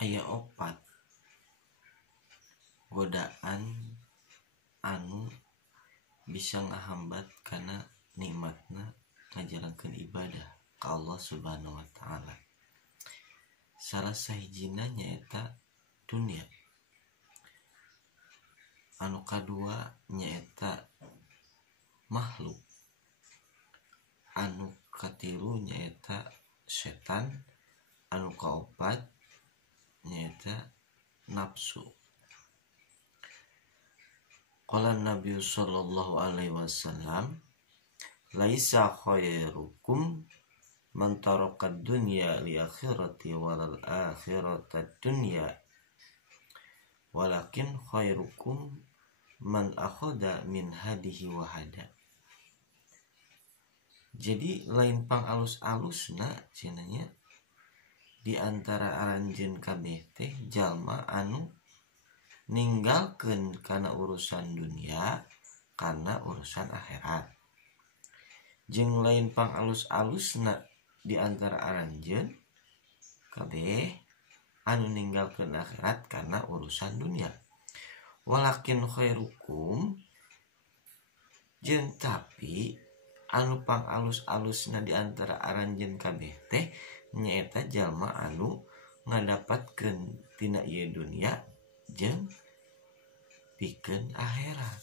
aya opat godaan anu bisa ngahambat karena nikmatna ngajalankeun ibadah ka Allah Subhanahu wa taala. Salah sahijina nyaeta dunia, anu kadua nyaeta makhluk, anu katilu nyaeta setan, anu kaopat nyaeta nafsu. Qala Nabi sallallahu alaihi wasallam, laisa khairukum man taraka dunya li akhirati walal akhirata dunya, walakin khairukum man akhadha min hadihi wa hada. Jadi lain pang alus-alusna cenanya di antara aranjeun kabeh teh jalma anu ninggalkeun kana urusan dunia kana urusan akhirat. Jeung lain pang alus-alusna di antara aranjeun kabeh anu ninggalkeun akhirat kana urusan dunia. Walakin khairukum jeung tapi anu pang alus-alusna di antara aranjeun kabeh teh nyaeta jalma anu ngadapatkeun tina ieu dunia jeung pikeun akhirat.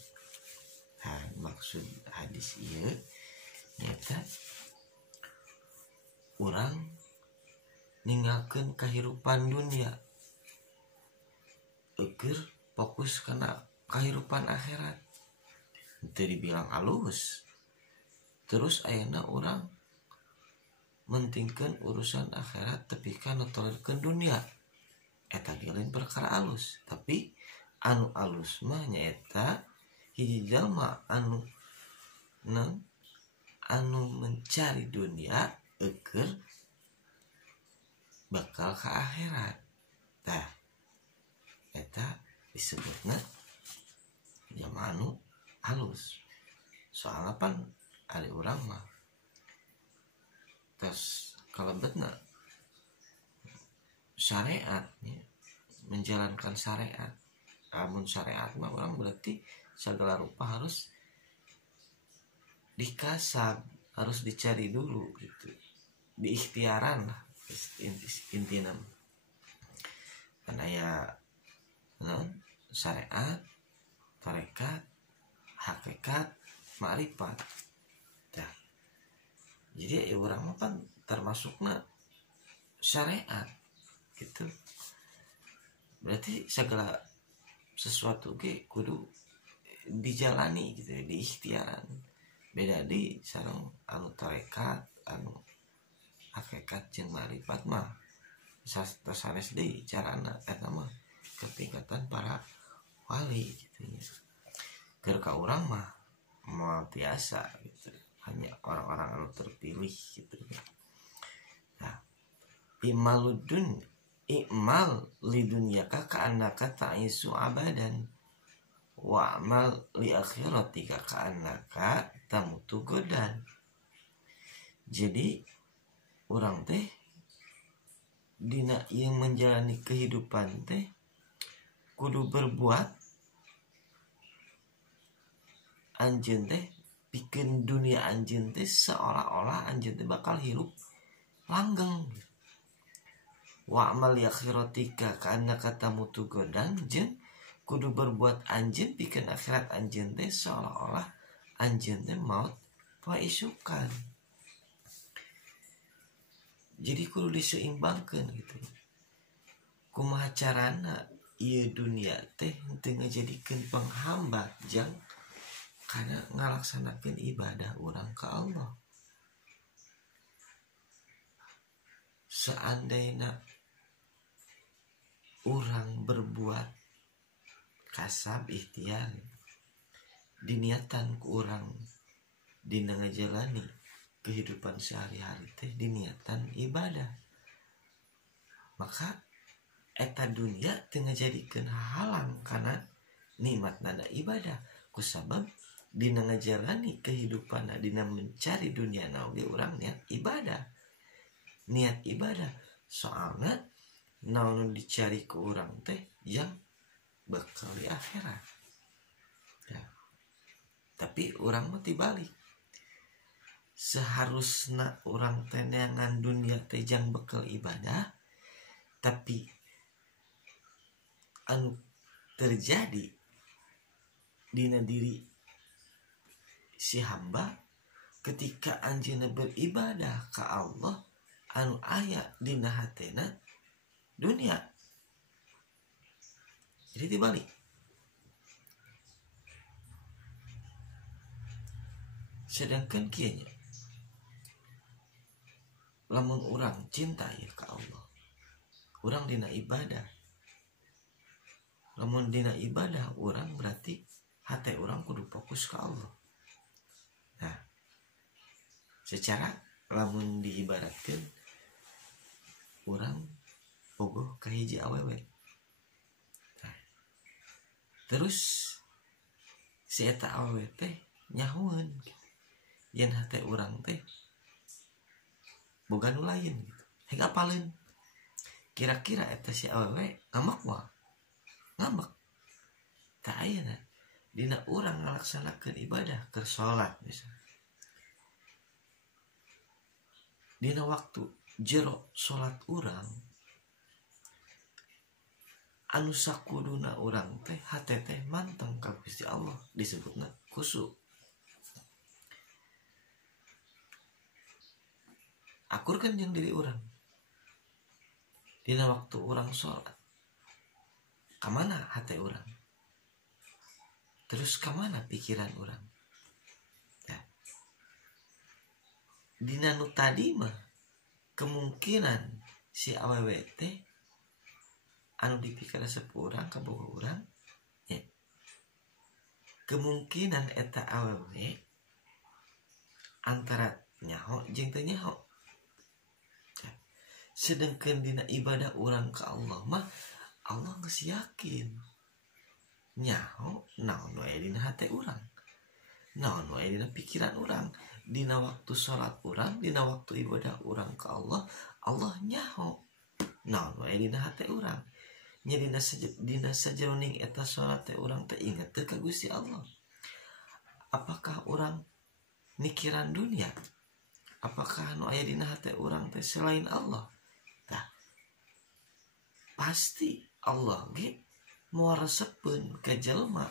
Nah, maksud hadis ieu nyaeta urang ninggalkeun kahirupan dunia keur fokus kana kahirupan akhirat. Teu dibilang alus. Terus ayeuna urang mentingkeun urusan akhirat tapi kana tolerkeun dunia. Eta ge lain perkara alus, tapi anu alus mah nyaeta hiji jalma anu mencari dunia keur bakal ka akhirat. Tah eta disebutna jalma anu alus. Soalna pan ari urang mah tos kalebetna syariat ya, menjalankan syariat. Amun syariat mah orang berarti segala rupa harus dikasab, harus dicari dulu gitu, diikhtiaran lah intinya. Karena ya syariat, tarekat, hakikat, ma'rifat. Nah, jadi ya orang mah kan termasukna syariat gitu. Berarti segala sesuatu ge kudu dijalani gitu ya, diikhtiaran. Beda di sareng anu tarekat, anu hakikat jeung ma'rifat mah sanes deui carana eta mah ketingkatan para wali gitu ya. Keur ka urang mah biasa gitu. Hanya orang-orang anu terpilih gitu. Nah, I'mal lidunyaka ka'annaka ta'isu abadan wa amal li akhiratika ka'annaka tamutu godan. Jadi urang teh dina ieu menjalani kehidupan teh kudu berbuat anjeun teh pikeun dunia anjeun teh seolah-olah anjeun teh bakal hirup langgeng. Wa amal akhiratika kana kata mutu godan jeung kudu berbuat anjeun pikeun akhirat anjeun teh seolah-olah anjeun teh maut poe isukan. Jadi kudu diseimbangkeun gitu. Kumaha carana ieu dunia teh teu ngajadikeun penghambat jang kana ngalaksanakeun ibadah urang ka Allah. Seandainya urang berbuat kasab ikhtiar diniatan ku urang dina ngajalani kehidupan sehari-hari teh diniatan ibadah, maka eta dunia teu ngajadikeun halang kana nikmatna ibadah. Kusabab dina ngajalani kehidupan dina mencari dunia oge urang niat ibadah. Soalna naon dicari ke orang teh yang bakal di akhirat ya. Tapi orang mah tibalik, seharusnya orang teneangan dunia teh jang bekal ibadah, tapi anu terjadi dina diri si hamba ketika anjeunna beribadah ka Allah anu aya dina hatena dunia. Jadi dibalik. Sedangkan kieu nya lamun urang cinta ya ka Allah, urang dina ibadah, lamun dina ibadah urang berarti hati urang kudu fokus ka Allah. Nah, secara lamun diibaratkeun urang bogoh ka hiji awewe. Nah, terus si eta awewe teh nyahueun yen hate urang teh boga nu lain gitu. Heg apaleun kira-kira eta si awewe ngamak moal ngambek. Tak ayeuna dina urang ngalaksanakeun ibadah keur salat misalnya, dina waktu jero salat urang anu sakuduna urang teh hate teh manteng ka Gusti Allah, disebutna khusyuk. Akurkeun jeung diri urang dina waktu urang salat, kamana hate urang, terus kamana pikiran urang. Nah, dina nu tadi mah kemungkinan si awewe teh anu dipikir sepu urang ka boga urang ya, kemungkinan eta awewe antara nyaho jeung teu nyaho. Sedangkan dina ibadah urang ka Allah mah Allah geus yakin nyaho naon wae dina hate urang, naon wae dina pikiran urang, dina waktu salat urang, dina waktu ibadah urang ka Allah, Allah nyaho naon wae dina hate urang. Nya dina sajeroning eta salat teh urang teh inget teu ka Gusti Allah. Apakah urang mikiran dunia? Apakah anu aya dina hate urang teh selain Allah? Tah, pasti Allah ge moal resepkeun ka jelema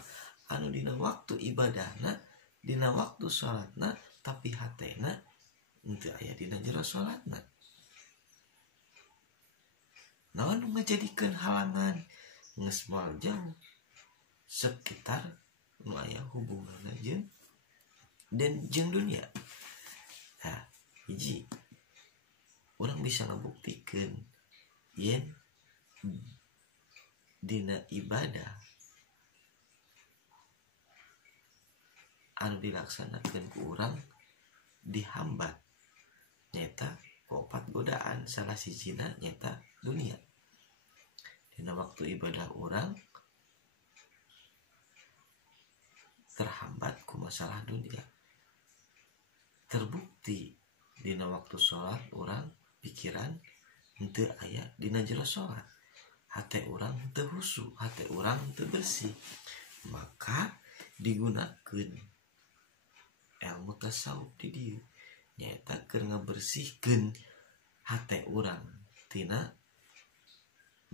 anu dina waktu ibadahna, dina waktu salatna, tapi hatena henteu aya dina jero salatna. Naon nu ngajadikeun halangan geus moal jauh sekitar nu aya hubunganna jeung dunia. Nah, hiji urang bisa ngabuktikeun yen dina ibadah anu dilaksanakeun ku urang dihambat nyata ku 4 godaan, salah sijina nyata dunia. Dina waktu ibadah urang terhambat ku masalah dunia. Terbukti dina waktu sholat urang pikiran henteu aya dina jero sholat, hate urang teu husu, hate urang teu bersih, maka digunakeun ilmu tasawuf di dieu nyaeta keur ngabersihkeun hate urang tina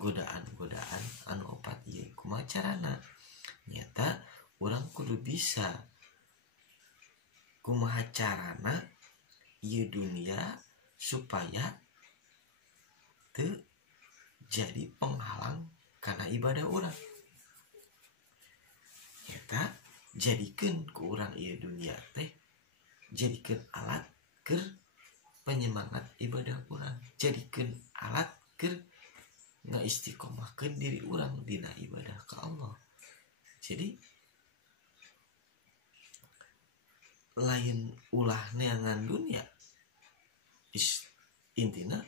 godaan-godaan anu 4 ieu. Kumaha carana? Nyata urang kudu bisa kumaha carana ieu dunia supaya teu jadi penghalang kana ibadah urang. Nyata jadikeun ku urang ieu dunia teh jadikeun alat keur penyemangat ibadah urang, jadikeun alat keur ngaistiqomahkeun diri urang dina ibadah ka Allah. Jadi lain ulah neangan dunia, intina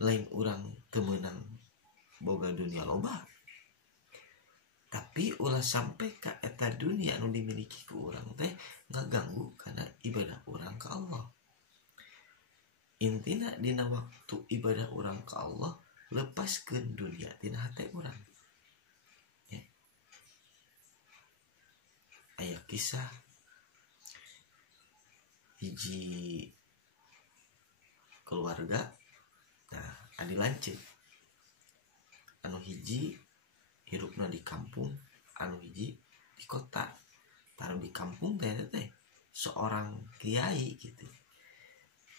lain urang teu meunang boga dunia loba, tapi ulah sampai ka eta dunia anu dimiliki ku urang teh ngaganggu kana ibadah urang ka Allah. Intina dina waktu ibadah urang ka Allah lepaskeun dunia tina hate urang ya. Aya kisah hiji keluarga, nah adi lanceuk anu hiji hirupna di kampung, anu hiji di kota. Taruh di kampung teh seorang kiai gitu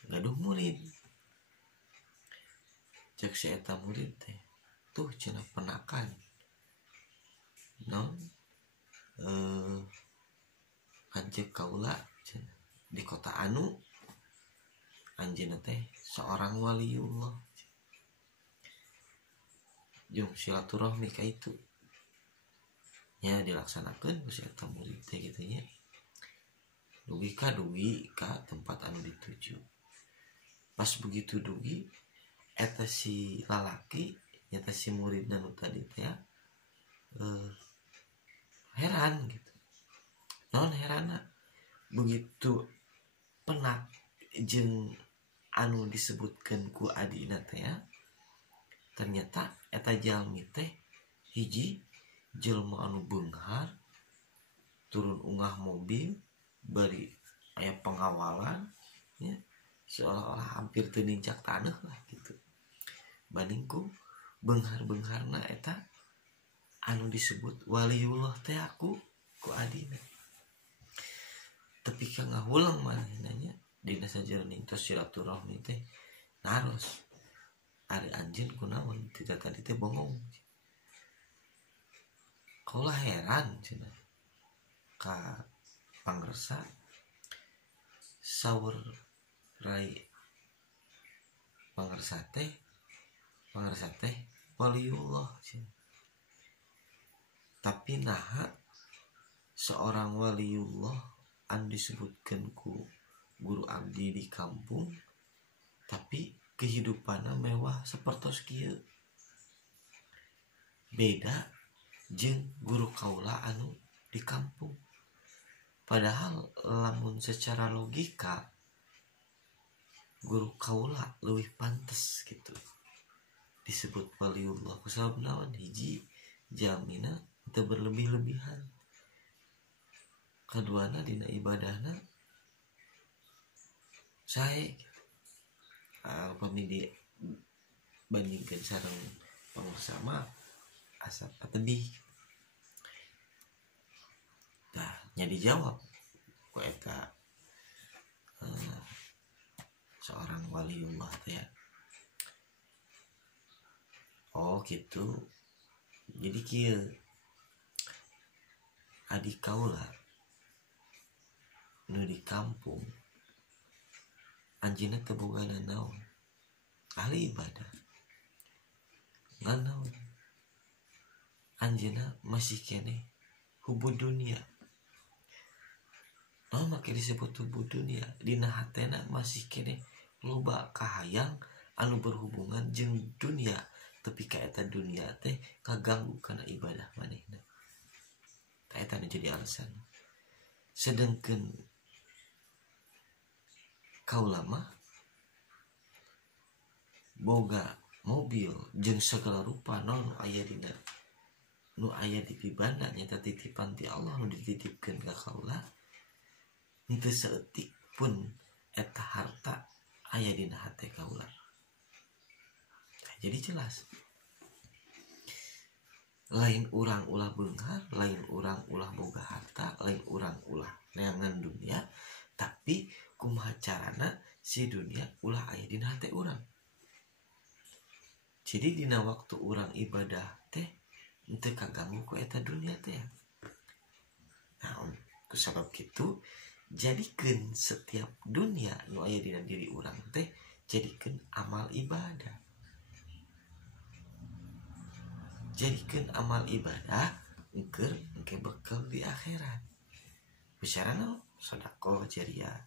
gaduh murid, cek si eta murid teh tuh cenah penakan non lanceuk kaula cenah di kota anu anjeunna teh seorang waliullah, jung silaturahmi ka itu nya dilaksanakeun ku si eta murid teh kitu nya. Dugi ka tempat anu dituju. Pas begitu dugi eta si lalaki nyata si muridna nu tadi teh heran gitu. Non heranna begitu penak jeung anu disebutkeun ku adina teh ternyata eta jalmi teh hiji jelma anu beunghar turun unggah mobil bari aya pengawalan ya, seolah-olah hampir teu nincak taneuh lah gitu. Banding ku beunghar-beungharna eta anu disebut waliullah teh aku ku adina. Tapi ka ngahulang manehna nya dina sajeroning tos silaturahmi teh naros ari anjeun kunaon tidak tadi teh bongong. Kaulah heran cenah ka pangresa saur rai pangresa teh waliullah cenah. Tapi naha seorang waliullah anu disebutkeun ku guru abdi di kampung tapi kehidupanna mewah sapertos kieu. Beda jeung guru kaula anu di kampung. Padahal lamun secara logika guru kaula leuwih pantes gitu disebut waliullah. Kusabab naon? Hiji jamina teu berlebih-lebihan. Kaduana dina ibadahna sae upami di bandingkeun sareng pangusaha mah asa patebih. Tah nya dijawab ku eta seorang waliullah teh. Oh gitu. Jadi kieu adik kaula nu di kampung anjeunna teu boga nanaon, ahli ibadah nganaon anjeunna masih keneh hubud dunia. Naon make disebut hubud dunia? Dina hatena masih keneh loba kahayang anu berhubungan jeung dunia, tapi ka eta dunia teh kaganggu kana ibadah manehna. Ka eta nu jadi alasan. Sedengkeun kaula mah boga mobil jeung segala rupa non nu aya di pibanda nyata titipan ti Allah nu dititipkeun ka kaula. Henteu saeutik pun eta harta aya dina hate kaula. Jadi jelas lain urang ulah beunghar, lain urang ulah boga harta, lain urang ulah neangan dunia, tapi kumaha carana si dunia ulah aya dina hate urang. Jadi dina waktu urang ibadah teh henteu kaganggu ku eta dunia teh. Nah, kusabab kitu jadikeun setiap dunia nu aya dina diri urang teh jadikeun amal ibadah. Jadikeun amal ibadah engke bekal di akhirat. Bicarana sedekah jariah.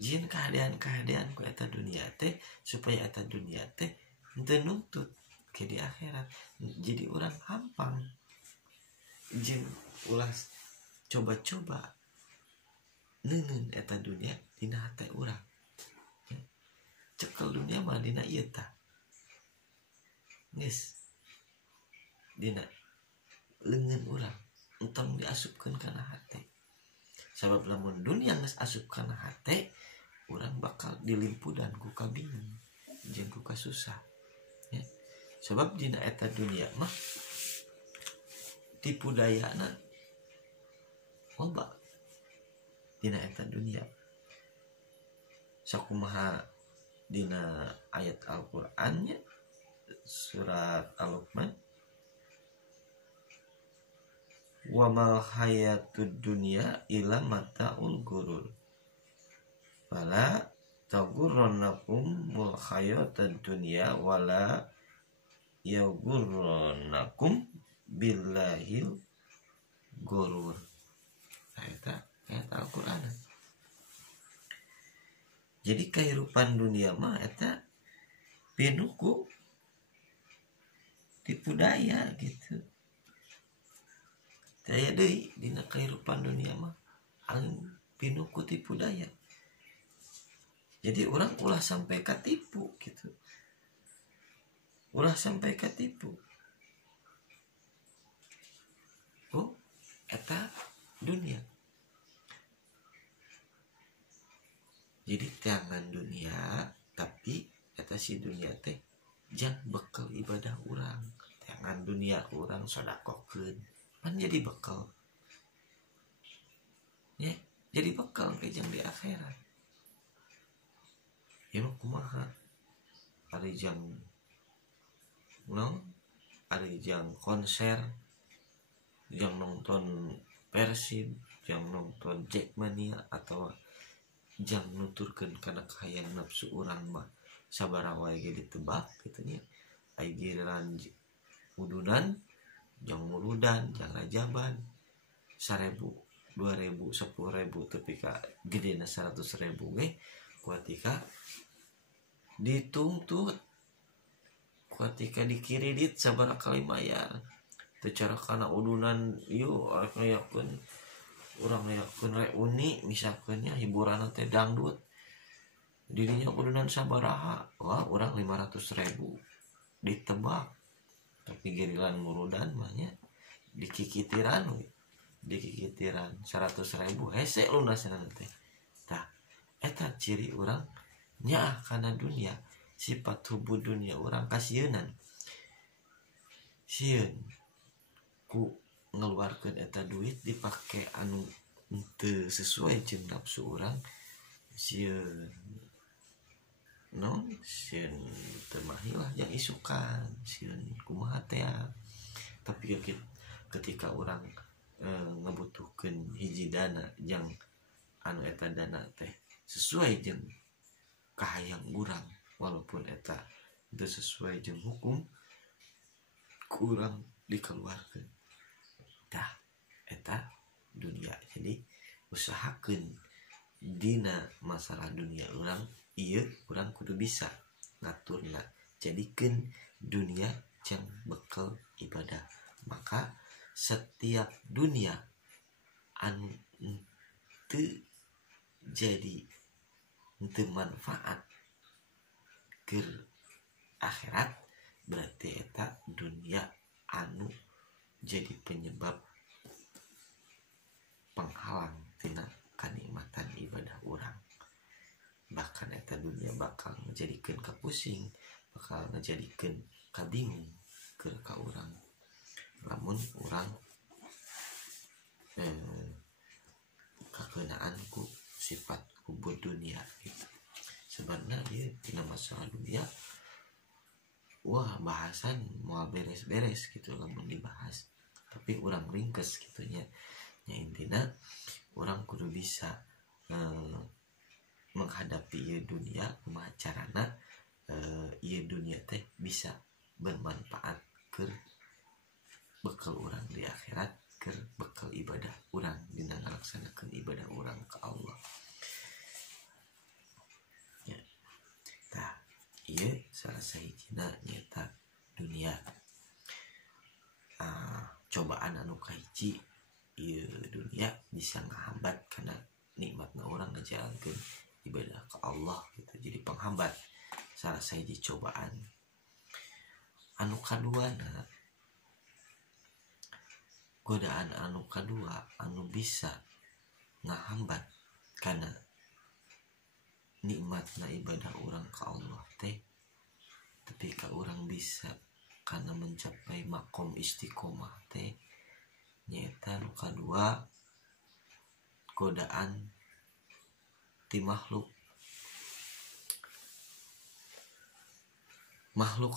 Jieun keadaan ku eta dunia teh supaya eta dunia teh henteu nuntut ke di akhirat. Jadi urang hampang jeung ulah coba-coba neungeun eta dunia dina hate urang. Cekel dunia mah dina ieu tah. geus dina leungeun urang entong diasupkeun kana hate. Sabab lamun dunia geus asup kana hate, urang bakal dilimpudan ku kabingung jeung ku kasusah. Ya. Sebab dina eta dunia mah tipu dayana loba dina eta dunia. Sakumaha dina ayat Al-Qur'annya surat Al-Luqman, wa mal hayatud dunya illa mataul ghurur fala taghurrannakum mul hayatad dunya wala yaghurrannakum billahil ghurur. Eta ayat Al-Qur'an. Jadi kehidupan dunia mah eta penuh ku tipu daya gitu. Daya deui dina kehidupan dunia mah penuh ku tipu daya. Jadi orang ulah sampai katipu gitu. Ulah sampai katipu. Oh, eta dunia. Jadi jangan dunia, tapi eta si dunia teh jang bekal ibadah urang. Jangan dunia urang sodakokeun, pan jadi bekal. Ya, jadi bekal ke jang di akhirat. Ya kumaha? Ari jang ari jang konser, jang nonton Persib, jang nonton Jackmania atau jang nuturkeun kana kahayang nafsu urang mah sabaraha wae ge ditebak kitu nya. Ai giliran udunan jang muludan, jang rajaban 1.000, 2.000, 10.000 tapi ka gedena 100.000 ge kuatika ditungtut, kuatika dikiridit sabaraha kali mayar. Teu cara kana udunan ieu arek ngayakeun urang ngayakeun reuni misalkeun nya hiburan teh dangdut. Dirinya udunan sabaraha? Wah, urang 500.000 ditebak. Tapi giliran muludan mah nya dikikitiran 100.000 hese lunasna teh. Tah, eta ciri urang nya kana dunia, sifat hubud dunia urang kasieun. Sieun ku ngeluarkeun eta duit dipake anu teu sesuai jeung nafsu urang, sieun sieun teu mahilah yang isukan, sieun kumaha teh. Tapi ketika urang ngabutuhkeun hiji dana yang anu eta dana teh sesuai jeung kahayang urang, walaupun eta teu sesuai jeung hukum, ku urang dikeluarkeun. Tah, eta dunia. Jadi usahakeun dina masalah dunia urang ieu urang kudu bisa ngaturna, jadikeun dunia jang bekal ibadah. Maka setiap dunia anu teu jadi teu manfaat keur akhirat, berarti eta dunia anu jadi penyebab penghalang tina kanikmatan ibadah urang. Bahkan eta dunia bakal ngajadikeun kapusing, bakal ngajadikeun kabingung keur ka urang lamun urang kakeunaan ku sifat hubud dunia gitu. Sebenarnya dia tina masalah dunia wah bahasan mau beres-beres gitu lamun dibahas, tapi urang ringkes gitunya. Nya intina urang kudu bisa menghadapi ieu dunia kumaha carana ieu dunia teh bisa bermanfaat keur bekal urang di akhirat, keur bekal ibadah urang dina ngalaksanakeun ibadah urang ka Allah. Ya. Tah, ieu salah sahijina nyata dunia. Cobaan anu kahiji ieu dunia bisa ngahambat kana nikmatna urang ngajalankeun ibadah ka Allah gitu. Jadi penghambat salah sahiji cobaan. anu kaduana, godaan anu kadua anu bisa ngahambat karena nikmatna ibadah orang ke Allah teh, tapi ka orang bisa karena mencapai makom istiqomah teh nyata anu kadua godaan ti makhluk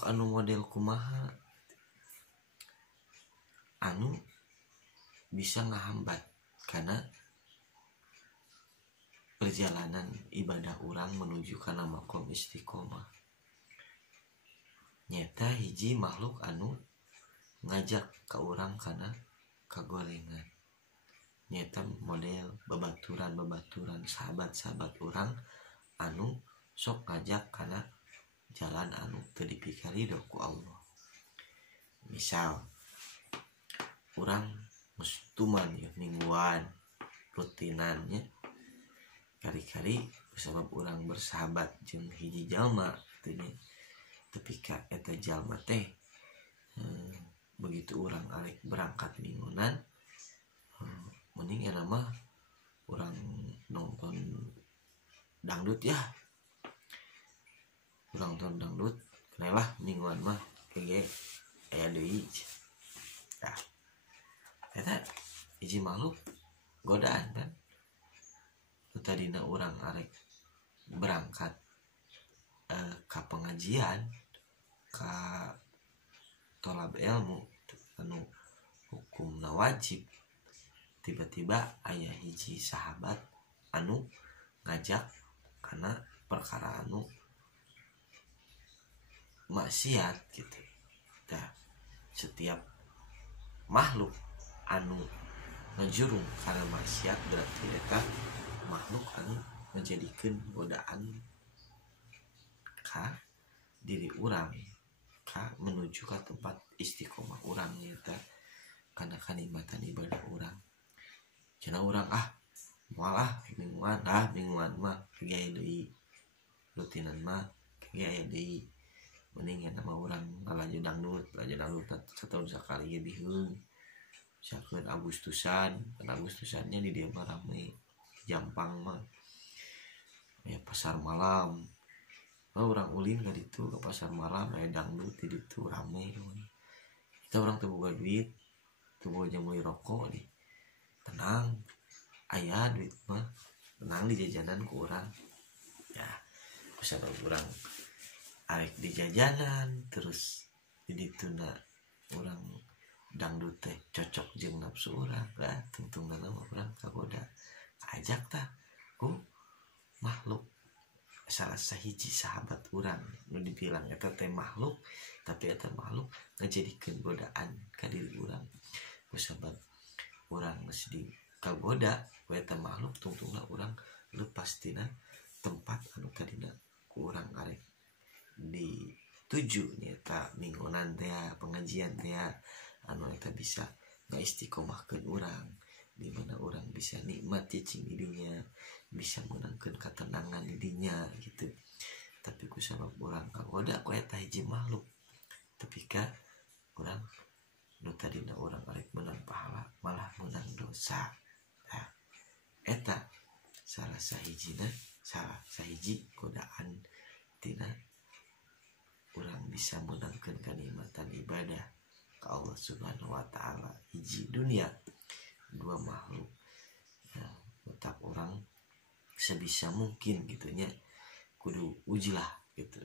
anu model kumaha anu bisa ngahambat karena perjalanan ibadah orang menuju kana makom istiqomah. Nyata hiji makhluk anu ngajak ke orang kana kagorengan. Nyata model babaturan sahabat orang anu sok ngajak kana jalan anu teu dipikari ku Allah. Misal orang mustuman ya mingguan rutinannya kari-kari sabab orang bersahabat jeung hiji jalma teh, tapi ka eta jalma teh begitu orang arek berangkat minggunan mending ya nama orang nonton dangdut ya, orang nonton dangdut kenalah mingguan mah kege aya deui. Nah, eta hiji makhluk godaan kan. Tadina orang arek berangkat ka pengajian ka tolab ilmu anu hukumna wajib, tiba-tiba aya hiji sahabat anu ngajak karena perkara anu maksiat gitu. Nah, setiap makhluk anu ngajurung karena maksiat berarti eta makhluk anu menjadikan godaan ka diri orang ka menuju ke tempat istiqomah orang nyata karena kenikmatan ibadah orang. Cenah orang moal mingguan mah kaya deui rutinan mah kaya deui mending nama orang laju dangdut setahun sekali ge biheung sakeun Agustusannya di dieu mah rame Jampang mah ya pasar malam. Orang ulin ka ditu ke pasar malam aya dangdut di ditu rame. Kita orang teu boga duit, teu boga beli rokok di. Tenang, aya duit mah tenang di jajanan ku urang. Ya, kusabab urang arek di jajanan terus di dituna urang dangdut teh cocok jeung nafsu urang. Lah tungtungna mah urang kagoda ajak tah ku makhluk salah sahiji sahabat urang nu dibilang eta teh makhluk, tapi eta makhluk ngajadikeun godaan ka diri urang. Kusabab urang geus dikagoda ku eta makhluk tungtungna urang leupas tina tempat anu tadina ku urang arek dituju nyata minggunan teh pengajian teh anu eta bisa ngaistiqomahkeun urang di mana orang bisa nikmat cicing didinya, bisa menangkan ketenangan didinya gitu. Tapi kusabab orang kagoda ku eta hiji makhluk, tapi ka orang nu tadina orang arek menang pahala malah menang dosa. Nah, eta salah sahiji godaan tina orang bisa menangkan kenikmatan ibadah ka Allah Subhanahu wa taala. Hiji dunia, dua makhluk. Ya, tetap orang sebisa mungkin gitunya kudu ujilah gitu.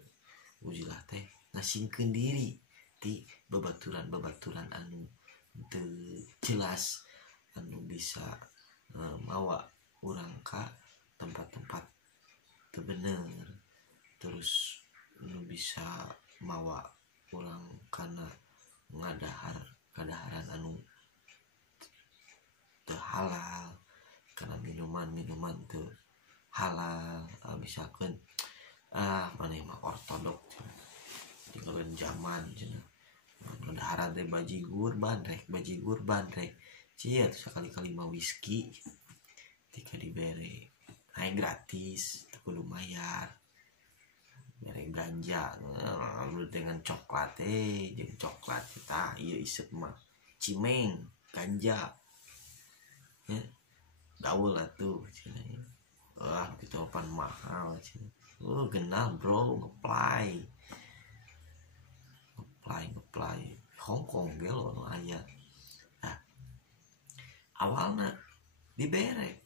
Ujilah teh ngasingkeun diri ti babaturan anu teu jelas anu bisa mawa urang ka tempat-tempat teu bener, terus anu bisa mawa urang kana ngadaharan anu teu halal, karena minuman teu halal. Misalkan maneh mah ortodok tinggalin zaman cenah ngadaharan teh bajigur bandrek cia sekali-kali mah whisky tika dibere naik gratis teu kudu mayar. merek ganja dengan coklat jeung coklat kita ieu isep mah cimeng ganja ya gaul atuh cenah wah gitu pan mahal cenah genah bro ngeplay Hongkong ge lo nu aya nah awalna diberek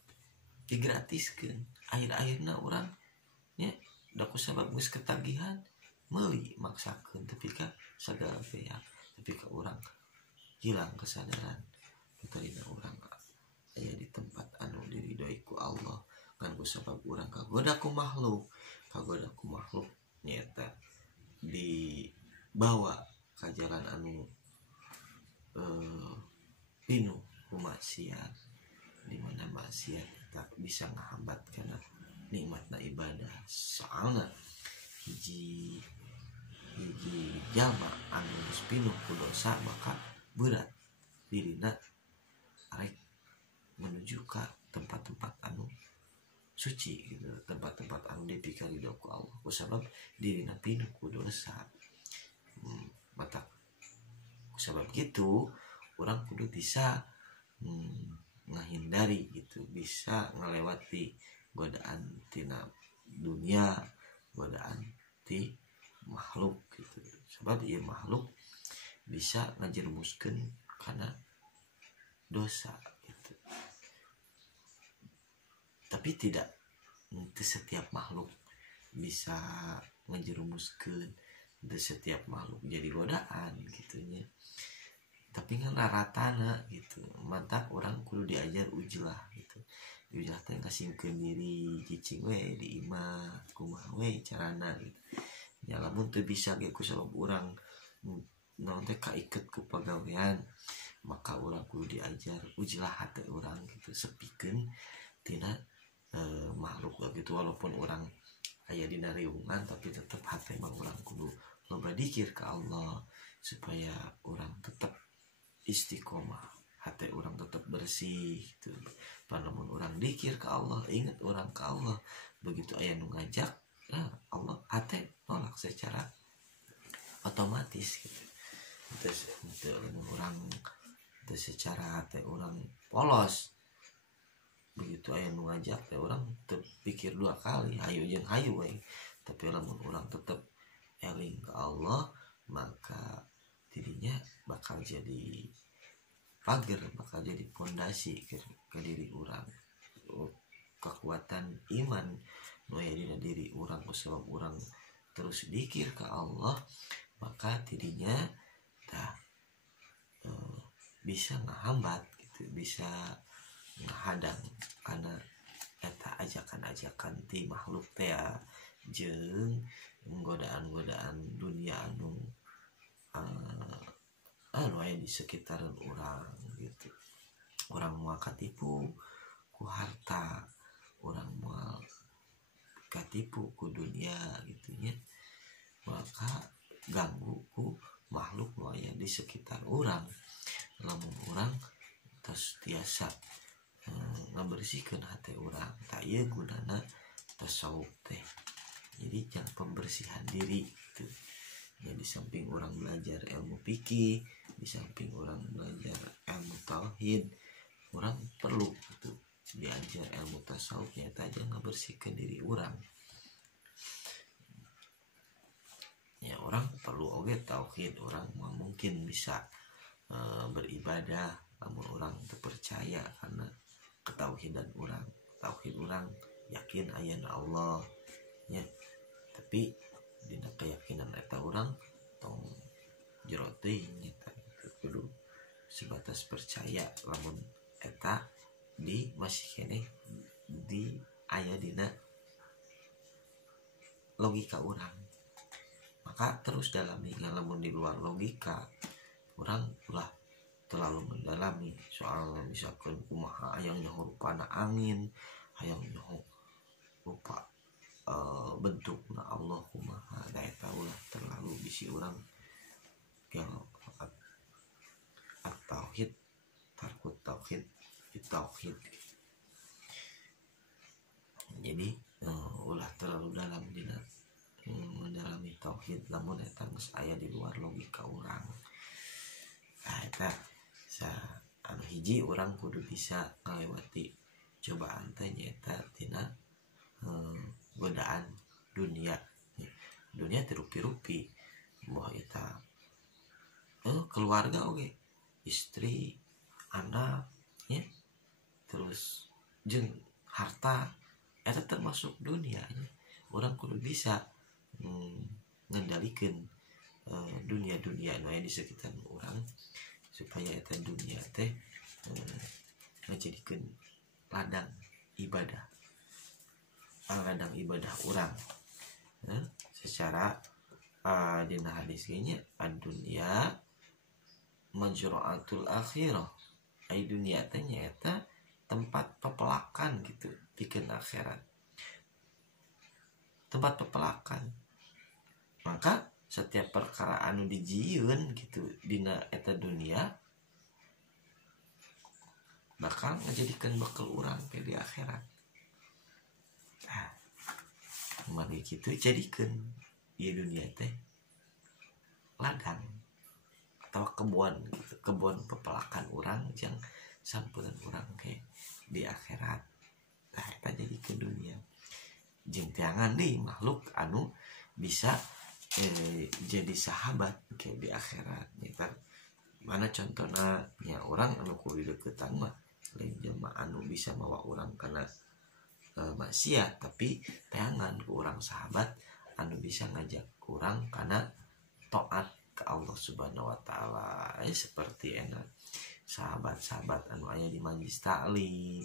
digratiskeun akhir-akhirna urang nya da kusabab geus ketagihan meuli maksakeun tapi ka sagala pihak tapi ka urang hilang kesadaran kitarina urang aya di tempat anu diridhoi ku Allah kan kusabab urang kagoda ku makhluk nyata dibawa ka jalan anu pinuh ku maksiat di mana maksiat tak bisa ngahambat kana nikmatna ibadah soalna hiji jalma anu geus pinuh ku dosa maka berat dirina arek menuju ka tempat-tempat anu suci gitu tempat-tempat anu dipikir ridho ku Allah kusabab dirina pinuh ku dosa mata kusabab gitu urang kudu bisa ngahindari gitu bisa ngelewati godaan tina dunia godaan ti makhluk gitu sebab ieu makhluk bisa ngajerumuskeun kana dosa gitu tapi tidak setiap makhluk bisa ngajerumuskeun setiap makhluk jadi godaan gitunya tapi kan ratana gitu mantap orang kudu diajar ujlah gitu diujilah teh ngasingkeun diri cicing we di imah kumaha we carana gitu nya lamun teu bisa ge ku sabab urang naon teh kaiket ku pagawean maka urang kudu diajar ujilah hate urang gitu sepikeun tina makhluk gitu walaupun urang aya dina riungan tapi tetep hate mah urang kudu loba dzikir ka Allah supaya urang tetep istiqomah hati orang tetap bersih gitu. Panamun orang dzikir ke Allah ingat orang ke Allah begitu aya nu ngajak nah Allah hati nolak secara otomatis gitu. Terus orang terus secara hati orang polos begitu aya nu ngajak ya orang terpikir dua kali hayu jeung hayu we tapi lamun orang tetap eling ke Allah maka dirinya bakal jadi pagar bakal jadi pondasi ke diri orang kekuatan iman nu aya dina diri orang kusabab orang terus dzikir ke Allah maka dirinya bisa ngahambat gitu bisa ngahadang karena eta ajakan-ajakan ti makhluk teh jeung godaan-godaan dunia anu aya di sekitaran orang gitu orang mau katipu ku harta orang mau katipu ku dunia gitunya maka ganggu ku makhluk nu aya di sekitar orang lamun orang terus tiasa ngabersihkeun hati orang tak ieu gunana tasawuf teh jadi jangan pembersihan diri gitu ya di samping orang belajar ilmu fikih di samping orang belajar ilmu tauhid orang perlu gitu diajar ilmu tasawuf nyata aja ngabersihkeun diri orang ya orang perlu oge tauhid orang mungkin bisa beribadah namun orang terpercaya karena ketauhidan orang tauhid orang yakin ayana Allah ya tapi dina keyakinan eta orang tong jero teuing nyata kudu sebatas percaya lamun eta di masih keneh di aya dina logika orang maka terus dalami lamun di luar logika orang ulah terlalu mendalami soal misalkan kumaha hayang nyaho rupana angin hayang nyaho rupa bentukna Allah kumaha da eta ulah terlalu bisi urang yang at-tauhid tarkut tauhid tauhid jadi ulah terlalu dalam dina mendalami tauhid lamun eta geus aya di luar logika urang. Eta anu hiji urang kudu bisa ngalewati cobaan teh nyaeta tina godaan dunia tirupi-rupi moh eta keluarga oge istri anak ya terus jeung harta eta termasuk dunia nya urang kudu bisa ngendalikeun dunia anu aya di sekitar urang supaya eta dunia teh ngajadikeun ladang ibadah urang secara dina hadis nya ad-dunya majra'atul akhirah ai dunia teh nyaeta tempat pepelakan gitu pikeun akhirat, tempat pepelakan. Maka setiap perkara anu dijieun gitu dina eta dunia bakal ngajadikeun bekal urang ke di akhirat. Mari kitu jadikeun ieu dunia teh ladang atau kebun gitu, kebun pepelakan urang jeung sampuran urang ke di akhirat. Nah, eta jadikeun dunia. Jeung teangan deui makhluk anu bisa jadi sahabat ke di akhirat. Nyata mana contohna nya urang anu kudu deukeutan mah lain jelema anu bisa mawa urang kana maksiat, tapi teangan ku urang sahabat anu bisa ngajak urang kana taat ke Allah Subhanahu wa taala. Seperti enak sahabat-sahabat anu aya di majelis taklim,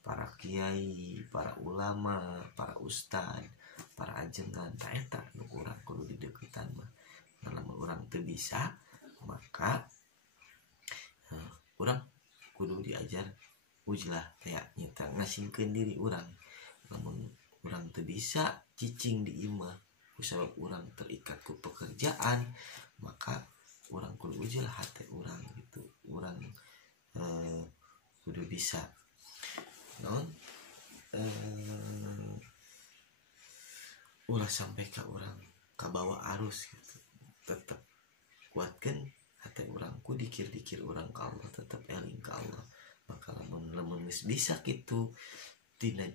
para kiai, para ulama, para ustad, para ajengan, ta eta nu urang kudu dideuketan mah. Lamun urang teu bisa maka urang kudu diajar ujlah teh nyata ngasingkeun diri urang. Lamun urang teu bisa cicing di imah kusabab urang terikat ku pekerjaan, maka urang kudu ujlah hate urang gitu. Urang kudu bisa naon ulah sampai ka urang kabawa arus gitu. Tetep kuatkeun hate urang ku dikir-dikir urang ka Allah, tetep eling ka Allah. Maka lamun geus bisa kitu dina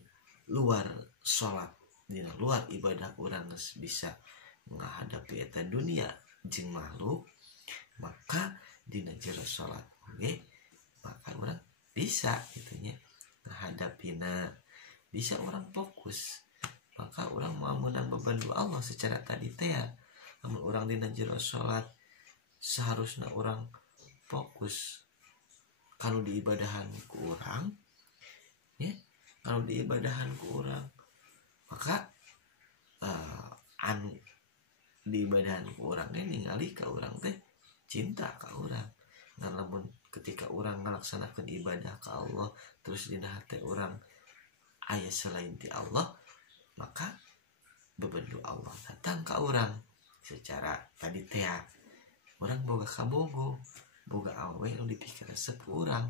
luar salat, dina luar ibadah urang geus bisa menghadapi eta dunia jeung makhluk, maka dina jero salat oge maka urang bisa gitu nya menghadapina, bisa urang fokus. Maka urang mau meunang bebantu Allah secara tadi teh lamun urang dina jero salat seharusna urang fokus kalau diibadahan ku urang ya, kalau diibadahan ku urang maka anu diibadahan ku urang teh ningali ka urang teh cinta ka urang. Ngan lamun ketika urang ngalaksanakeun ibadah ka Allah terus dina hate urang aya selain ti Allah, maka bebendu Allah datang ka urang secara tadi teh urang boga kabogo, boga awe nu dipikir resep urang,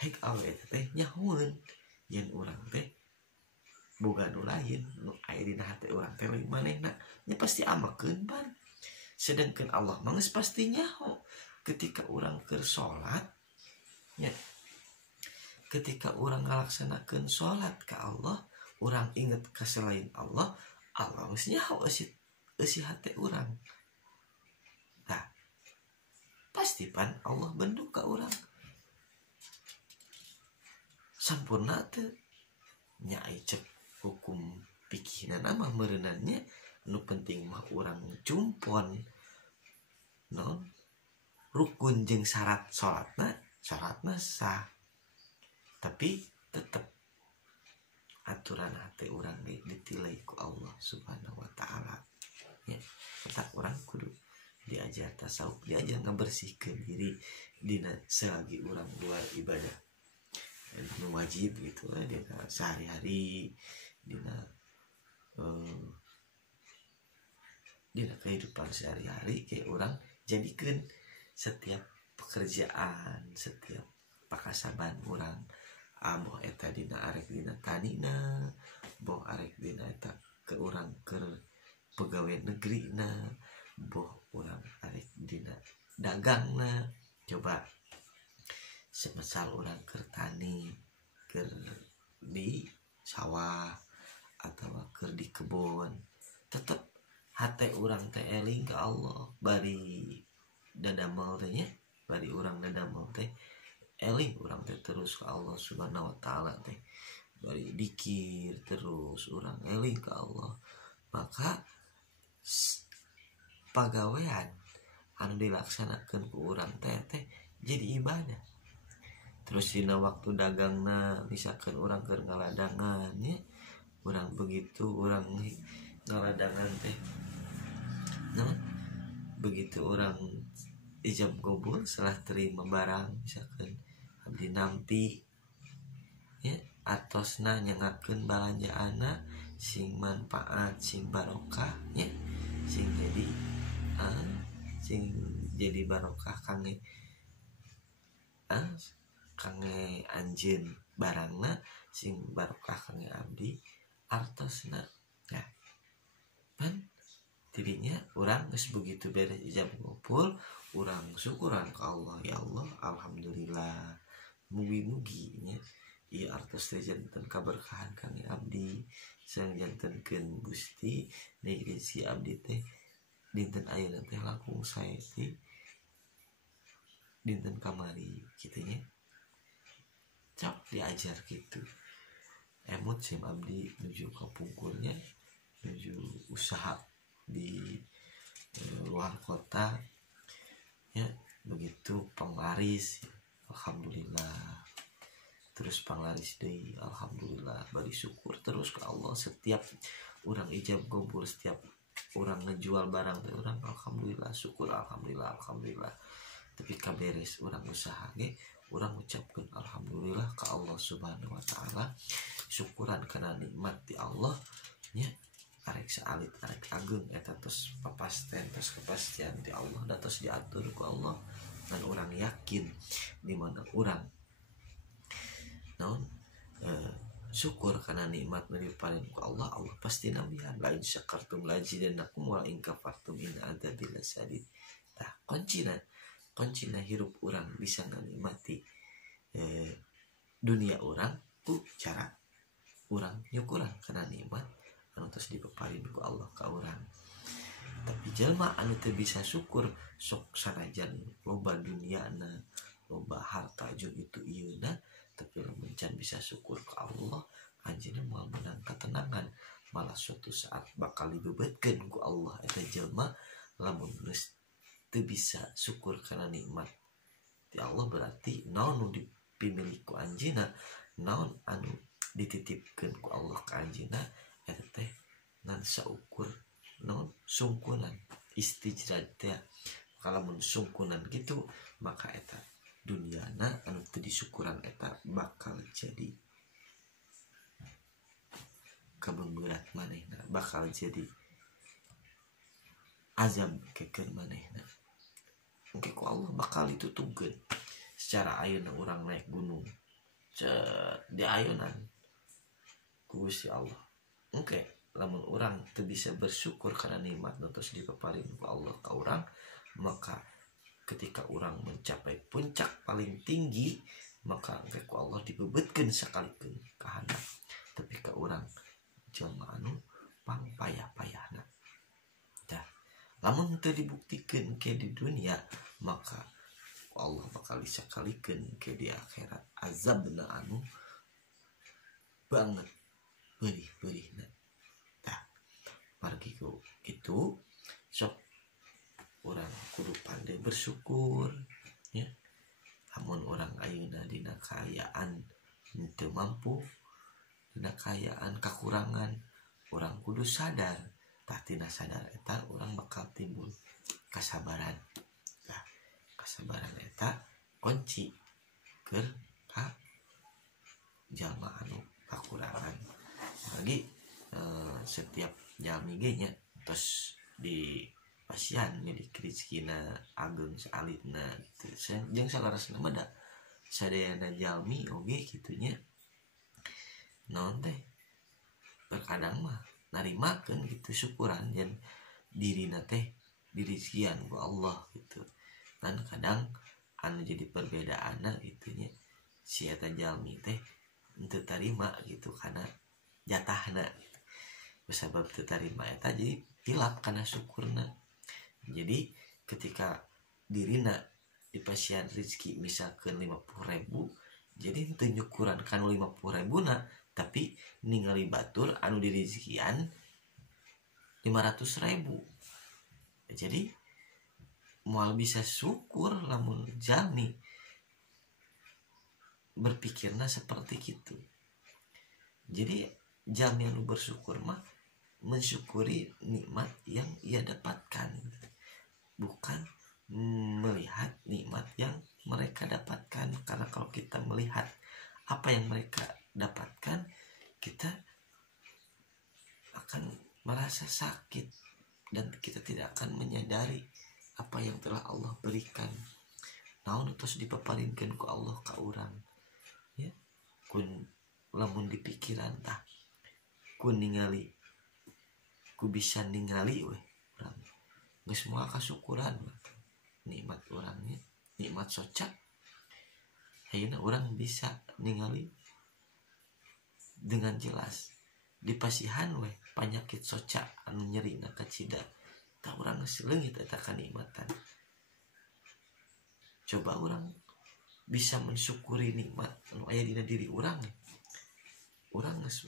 hek awe teh nyahoeun yen urang teh boga nu lain nu aya dina hate urang teh lain manehna nya pasti amakeun pan. Sedangkan Allah mah geus pasti nyaho ketika urang keur salat nya, ketika urang ngalaksanakeun salat ka Allah urang inget ka selain Allah, Allah geus nyaho eusi hate urang. Nah, pasti pan Allah bendu ka urang. Sampurna teu nya ai cek hukum fikihna mah meureunannya nu penting mah urang cumpon non rukun jeung syarat salatna sah, tapi tetep aturan hati urang ditilai ku Allah Subhanahu wa taala ya. Tetap urang kudu diajar tasawuf, diajar ngabersihkeun diri dina selagi urang luar ibadah nu wajib gitu lah dina sehari-hari, dina kehidupan sehari-hari kayak orang jadikeun setiap pekerjaan, setiap pakasaban urang boh eta dina arek dina tanina, boh arek dina eta ke urang keur pegawai negeri boh urang arek dina dagangna. Coba semisal urang keur tani, keur di sawah atau keur di kebun, tetep hate urang teh eling ka Allah. Bari dadamel teh nya, bari urang dadamel teh eling urang teh terus ka Allah Subhanahu wa taala teh. Bari dikir terus urang eling ka Allah, maka pagawean anu dilaksanakeun ku urang teh jadi ibadah. Terus dina waktu dagangna misalkan urang keur ngaladangan nya, urang begitu urang ngaladangan teh begitu orang ijab kabul setelah terima barang, misalkan abdi nampi ya atosna nyangakeun balanjaana sing manfaat sing barokah ya, sing jadi barokah kangge anjeun barangna, sing barokah kangge abdi artosna ya. Pan tidinya urang geus begitu beres ijab kabul, urang syukuran ka Allah, ya Allah alhamdulillah mugi-mugi nya ieu artos teh janten kaberkahan kangge abdi, sareng jantenkeun Gusti negeri si abdi teh dinten ayeuna teh langkung sae ti dinten kamari kitu nya. Cak diajar gitu emut sim abdi nuju ka pungkurnya, nuju usaha di luar kota ya, begitu penglaris alhamdulillah, terus penglaris deui alhamdulillah, bari syukur terus ke Allah. Setiap orang ijab kabul, setiap orang ngejual barang teh orang alhamdulillah syukur alhamdulillah alhamdulillah. Tapi kaberes orang usaha ge orang ucapkan alhamdulillah ke Allah Subhanahu wa taala, syukuran karena nikmat di Allah nya. Arek saalit arek agung eta tos papasten tos kepastian di Allah da tos diatur ku Allah, dan orang yakin di mana orang naon syukur karena nikmat dari paling ku Allah, Allah pasti nambihan la in syakartum la azidannakum wa in kafartum in adzabi lasadid. Tah koncina hirup orang bisa nganikmati dunia orang ku cara orang nyukuran karena nikmat anu tos dipaparin ku Allah ka urang. Tapi jelma anu teu bisa syukur sok sanajan loba duniana, loba harta jeung itu ieuna, tapi lamun can bisa syukur ka Allah, anjeunna moal menang ketenangan, malah suatu saat bakal dibebeutkeun ku Allah eta jelma. Lamun geus teu bisa syukur karena nikmat ti Allah, berarti naon nu dipimilih ku anjeunna, naon anu dititipkeun ku Allah ka anjeunna eta teh ngan saukur naon sungkunan istijrad teh. Kalau mun sungkunan gitu, maka eta duniana anu teu disyukuran eta bakal jadi kabeuberat manehna, bakal jadi azab kekeun manehna. Engke ku Allah bakal ditutugkeun. Secara ayeuna urang naik gunung di ayeuna ku Gusti Allah, engke lamun urang teu bisa bersyukur karena nikmat nu tos dipaparin ku Allah ka urang, maka ketika urang mencapai puncak paling tinggi, maka engke ku Allah dibebeutkeun sakalikeun ka handap. Tapi ka urang jelma anu pangpayah-payahna tah, lamun teu dibuktikeun ke di dunia, maka Allah bakal disakalikeun ke di akhirat azabna anu banget beurih-beurihna. Tah margi ku kitu sok urang kudu pandai bersyukur ya. Lamun urang ayeuna dina kaayaan teu mampu, dina kaayaan kakurangan, urang kudu sadar. Tah tina sadar eta urang bakal timbul kasabaran. Nah, kasabaran eta kunci keur ka jalma anu kakurangan. Lagi setiap jalmi ge nya tos di pasian milik rezekina ageung saalitna gitu. Jeung salarasna mah da sadayana jalmi oge kitu nya. Naon teh terkadang mah narimakeun gitu syukuran dan dirina teh dirizkian ku Allah gitu. Dan kadang anu jadi perbedaanna gitu nya si eta jalmi teh henteu tarima gitu karena jatahna gitu. Sebab teu tarima eta jadi tilap kana syukurna. Jadi ketika dirina dipasihan rezeki misalkan 50.000, jadi henteu nyukuran kanu 50.000 na, tapi ningali batur anu dirizkian 500.000. Jadi moal bisa syukur lamun jalmi berpikirna seperti gitu. Jadi jalmi anu bersyukur mah mensyukuri nikmat yang ia dapatkan, bukan melihat nikmat yang mereka dapatkan. Karena kalau kita melihat apa yang mereka dapatkan, kita akan merasa sakit dan kita tidak akan menyadari apa yang telah Allah berikan. Naon terus dipaparinkeun ku Allah ka urang ya, kun lamun di pikiran tah kun ningali ku bisa ningali we urang geus moal kasyukuran nikmat urangnya, nikmat soca. Ayeuna urang bisa ningali dengan jelas dipasihan we panyakit soca anu nyerina kacida, tah urang geus leungit eta kanikmatan. Coba urang bisa mensyukuri nikmat anu aya dina diri urang, urang geus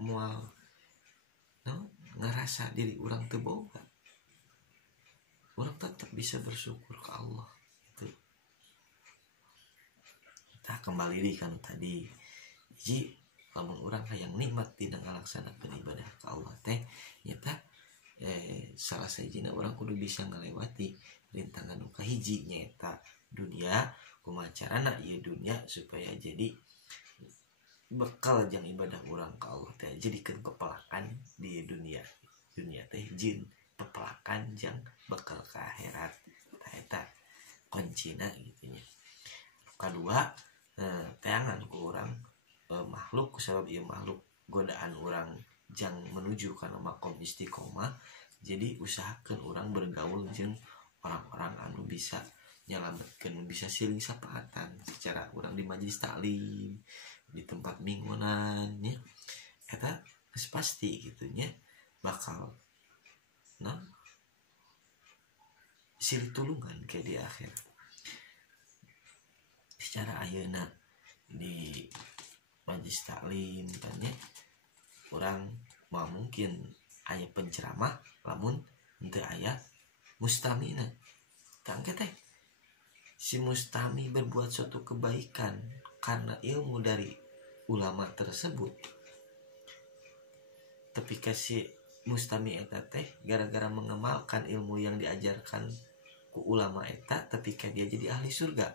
moal ngerasa diri urang teu boga, urang tetap bisa bersyukur ke Allah gitu. Tah kembali di kan tadi hiji, lamun urang hayang nikmat dina ngalaksanakeun ibadah ka Allah teh nyata salah sajina urang kudu bisa ngalewati rintangan nu kahiji nyaeta dunia, kumaha carana ieu dunia supaya jadi bekal jang ibadah urang ka Allah teh jadikeun pepelakan di dunia teh jin pepelakan jang bekal ka akhirat. Tah eta kuncina gitu nya. Kadua teangan ku urang makhluk, sabab ieu makhluk godaan urang jang menuju kana makom istiqomah. Jadi usahakeun urang bergaul jeung orang-orang anu bisa nyalametkeun, bisa siling sapaatan secara urang di majelis taklim, di tempat minggunan nya. Eta geus pasti gitu nya bakal silih tulungan ke di akhirat. Secara ayeuna di majelis taklim kan nya urang mau mungkin aya penceramah lamun henteu aya mustamina. Tangke teh si mustami berbuat suatu kebaikan karena ilmu dari ulama tersebut, tapi kasih mustami eta teh gara-gara mengamalkan ilmu yang diajarkan ku ulama eta, tapi dia jadi ahli surga.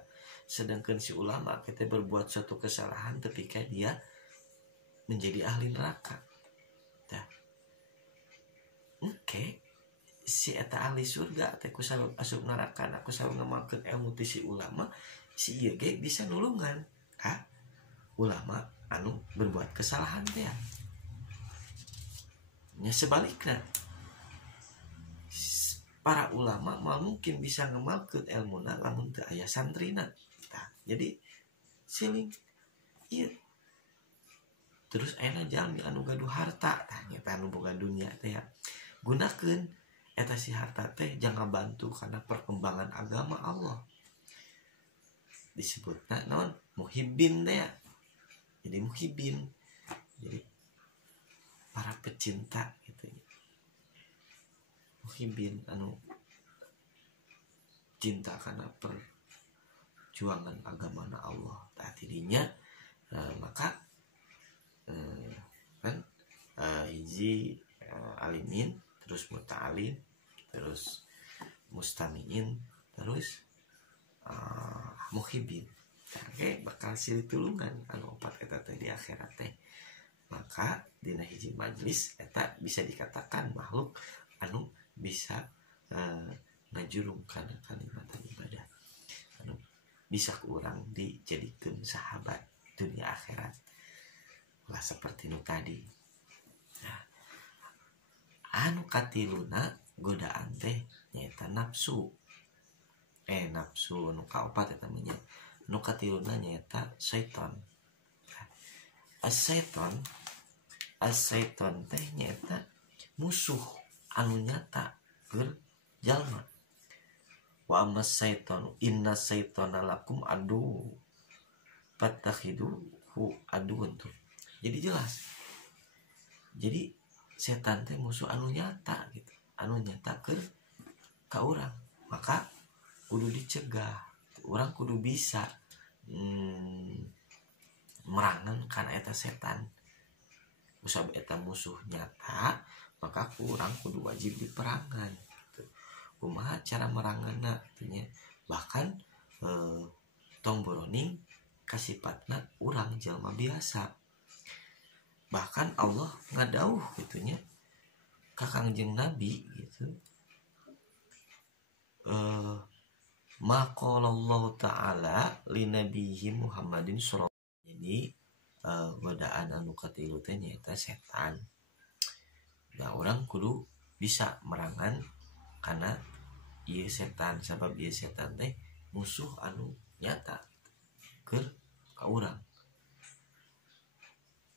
Sedangkan si ulama kita berbuat suatu kesalahan, tapi dia menjadi ahli neraka. Nah, oke, si eta ahli surga teh ku sabab asup neraka, aku sabab ngamalkeun ilmu ti si ulama, si ieu ge bisa nulungan ka ulama anu berbuat kesalahan teh. Nya sebaliknya para ulama mal mungkin bisa ngamalkeun ilmuna lamun teu aya santrina. Nah, jadi siling ieu. Terus ayeuna jalmi anu gaduh harta, tah nyata anu boga dunia teh ya. Gunakeun eta si harta teh jangan bantu karena perkembangan agama Allah. Disebutna naon? Muhibbin teh ya. Jadi muhibbin. Jadi para pecinta gitu ya. Muhibbin anu cinta karena perjuangan agama Allah. Tah tidinya maka kan hiji alimin, terus muta'alim, terus mustamiin, terus muhibbin. Oke, bakal silih tulungan anu opat eta teh di akhirat teh. Maka dina hiji majelis eta bisa dikatakan makhluk anu bisa ngajurung kana kalimatan ibadah. Anu bisa ku urang dijadikeun sahabat dunia akhirat. Lah seperti nu tadi. Nah, anu katiluna godaan teh nyaeta nafsu. Nafsu nu kaopat eta mah nya. Nu katiluna nyaeta syaiton. As-syaiton teh nyaeta musuh anu nyata keur jalma. Wa amma syaiton inna syaitona lakum adu fattakhiduhu aduun tuh. Jadi jelas. Jadi setan teh musuh anu nyata gitu. Anu nyata keur ka urang. Maka kudu dicegah. Urang kudu bisa merangan kana eta setan. Usab eta musuh nyata, maka urang kudu wajib diperangan gitu. Kumaha cara meranganna artinya bahkan tong boroning kasipatna urang jalma biasa. Bahkan Allah ngadauh gitunya ka Kangjeng Nabi gitu. Maqalallahu ta'ala li nabiyhi Muhammadin sallallahu. Jadi godaan anu katilu teh nyaeta setan. Da urang kudu bisa merangan karena ieu setan, sabab ieu setan teh musuh anu nyata keur ka urang.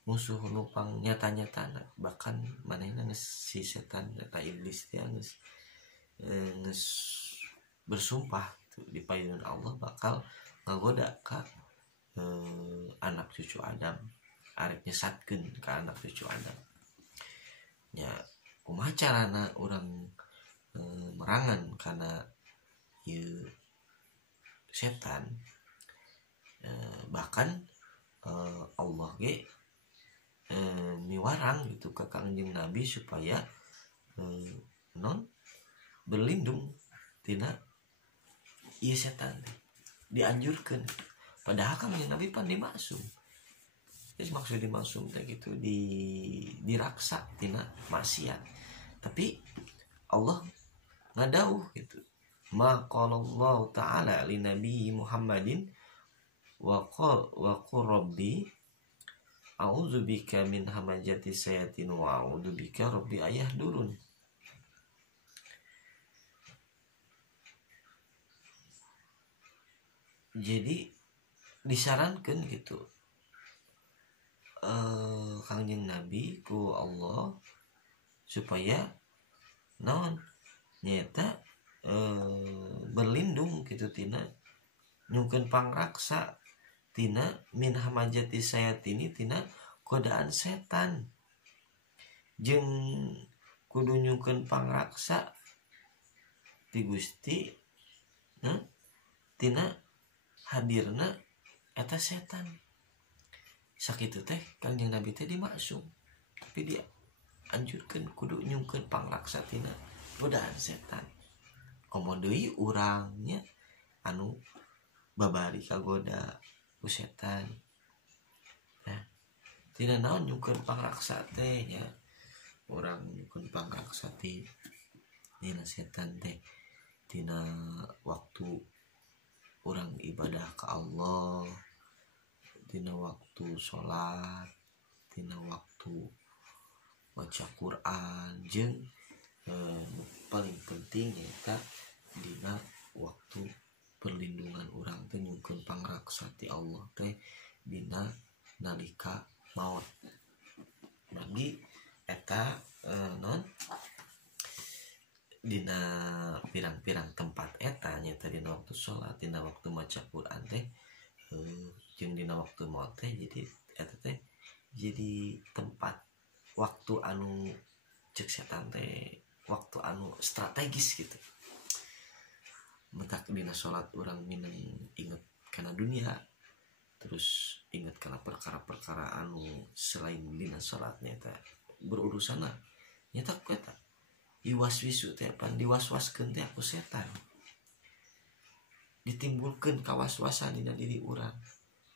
Musuh nu pang nyata-nyatana, bahkan manehna geus si setan eta iblis teh geus bersumpah di payun Allah bakal ngagoda ka anak cucu Adam, arek nyesatkeun ka anak cucu Adam. Ya kumaha carana urang merangan kana ieu setan. Bahkan Allah ge miwarang gitu ka Kangjeng Nabi supaya berlindung tina ieu setan dianjurkeun. Padahal Kangjeng Nabi pan dimaksum. Jadi maksud dimaksum teh gitu diraksa tina maksiat. Tapi Allah ngadauh gitu. Maqalallahu ta'ala li nabi Muhammadin wa qur rabbi a'udzubika min hamajati sayatin wa a'udzubika rabbi ayahdurun. Jadi disarankan gitu Kangjeng Nabi ku Allah supaya naon nyata berlindung gitu tina nyungkeun pangraksa tina min hamajati sayatini tina godaan setan. Jeung kudu nyungkeun pangraksa ti Gusti tina hadirna eta setan. Sakitu teh Kangjeng Nabi teh dimaksum, tapi dia anjurkeun kudu nyungkeun pangraksa tina godaan setan. Komo deui urangnya anu babari kagoda ku setan. Nah, tina naon nyungkeun pangraksa teh nya. Urang nyungkeun pangraksa tina setan teh tina waktu urang ibadah ka Allah, tina waktu sholat, tina waktu baca Quran, jeung paling penting eta dina waktu perlindungan urang teh nyungkeun pangraksa ti Allah teh dina nalika maut. Bagi eta dina pirang-pirang tempat eta nyata dina waktu sholat, dina waktu maca Quran teh jeung dina waktu maut teh jadi eta teh jadi tempat waktu anu cek setan teh waktu anu strategis gitu. Mentak dina sholat urang minang inget kana dunia, terus inget kana perkara-perkara anu selain dina sholatnya eta berurusan lah nyata ku eta iwas-wisu teh pan diwaswaskeun teh ku setan, ditimbulkeun kawaswasan dina diri urang.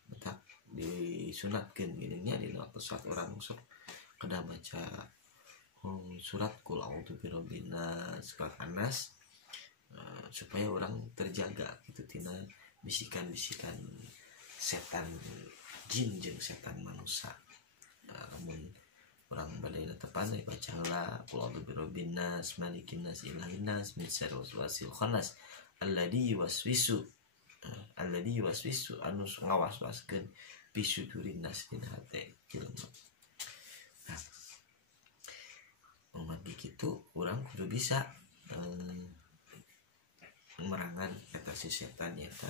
Mentak disunatkeun geuning nya dina waktu sholat urang sok kedah baca surat Qul a'udzu birabbin nas, surat Anas, supaya orang terjaga gitu tina bisikan-bisikan setan jin jeung setan manusia. Namun urang bade netepana baca heula qul a'udzu birabbin nas malikin nas ilahin nas min syarri waswasil khannas alladzi yuwaswisu anu ngawaswaskeun bisudurin nas dina hate jelema. Nah, mangga kitu urang kudu bisa merangan eta si setan eta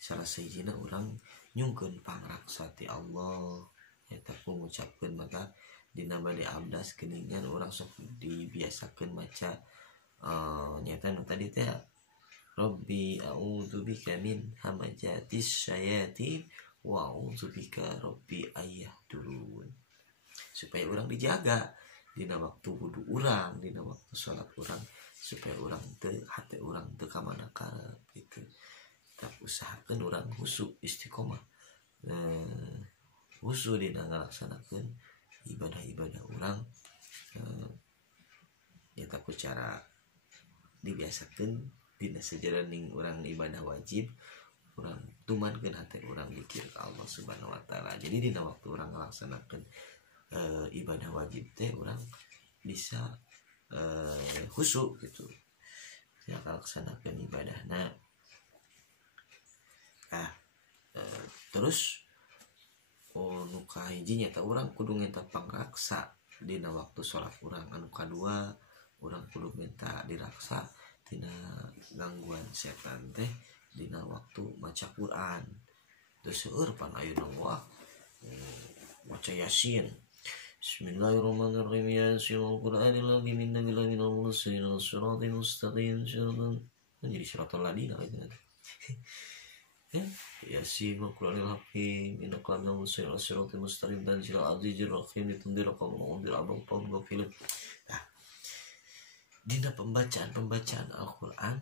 salah sahijina urang nyungkeun pangraksa ti Allah eta pengucapkeun maka dina bade abdas geuningan urang sok dibiasakeun maca nyata nu tadi teh Rabbi a'udzubika min hamajatis syayatin wa a'udzubika rabbi ayahdurun, supaya urang dijaga dina waktu wudu urang, dina waktu salat urang, supaya urang teu hate urang teu ka manakara gitu. Tak usahakeun urang husuk istiqomah husuk dina ngalaksanakeun ibadah-ibadah urang eta ku cara dibiasakeun dina sajroning urang ibadah wajib urang tumankeun hate urang mikir ka Allah Subhanahu wa taala. Jadi dina waktu urang ngalaksanakeun ibadah wajib teh urang bisa husuk gitu ya ngalaksanakeun ibadahna. Terus nu kahiji nyata urang kudu ngeta pangraksa dina waktu salat urang. Anu kadua urang kudu minta diraksa tina gangguan setan teh dina waktu maca Quran. Teu seueur pan ayeuna wah maca Yasin. Bismillahirrahmanirrahim. Yasin al-Qur'anil hakim innaka laminal mursalin shiratal mustaqim jadi shiratal ladina gitu. Yasin al-Qur'anil hakim innaka laminal mursalin shiratal mustaqim tanzilul azizir rahim litundira qauman bil abtal ghafilin. Nah, dina pembacaan Al-Qur'an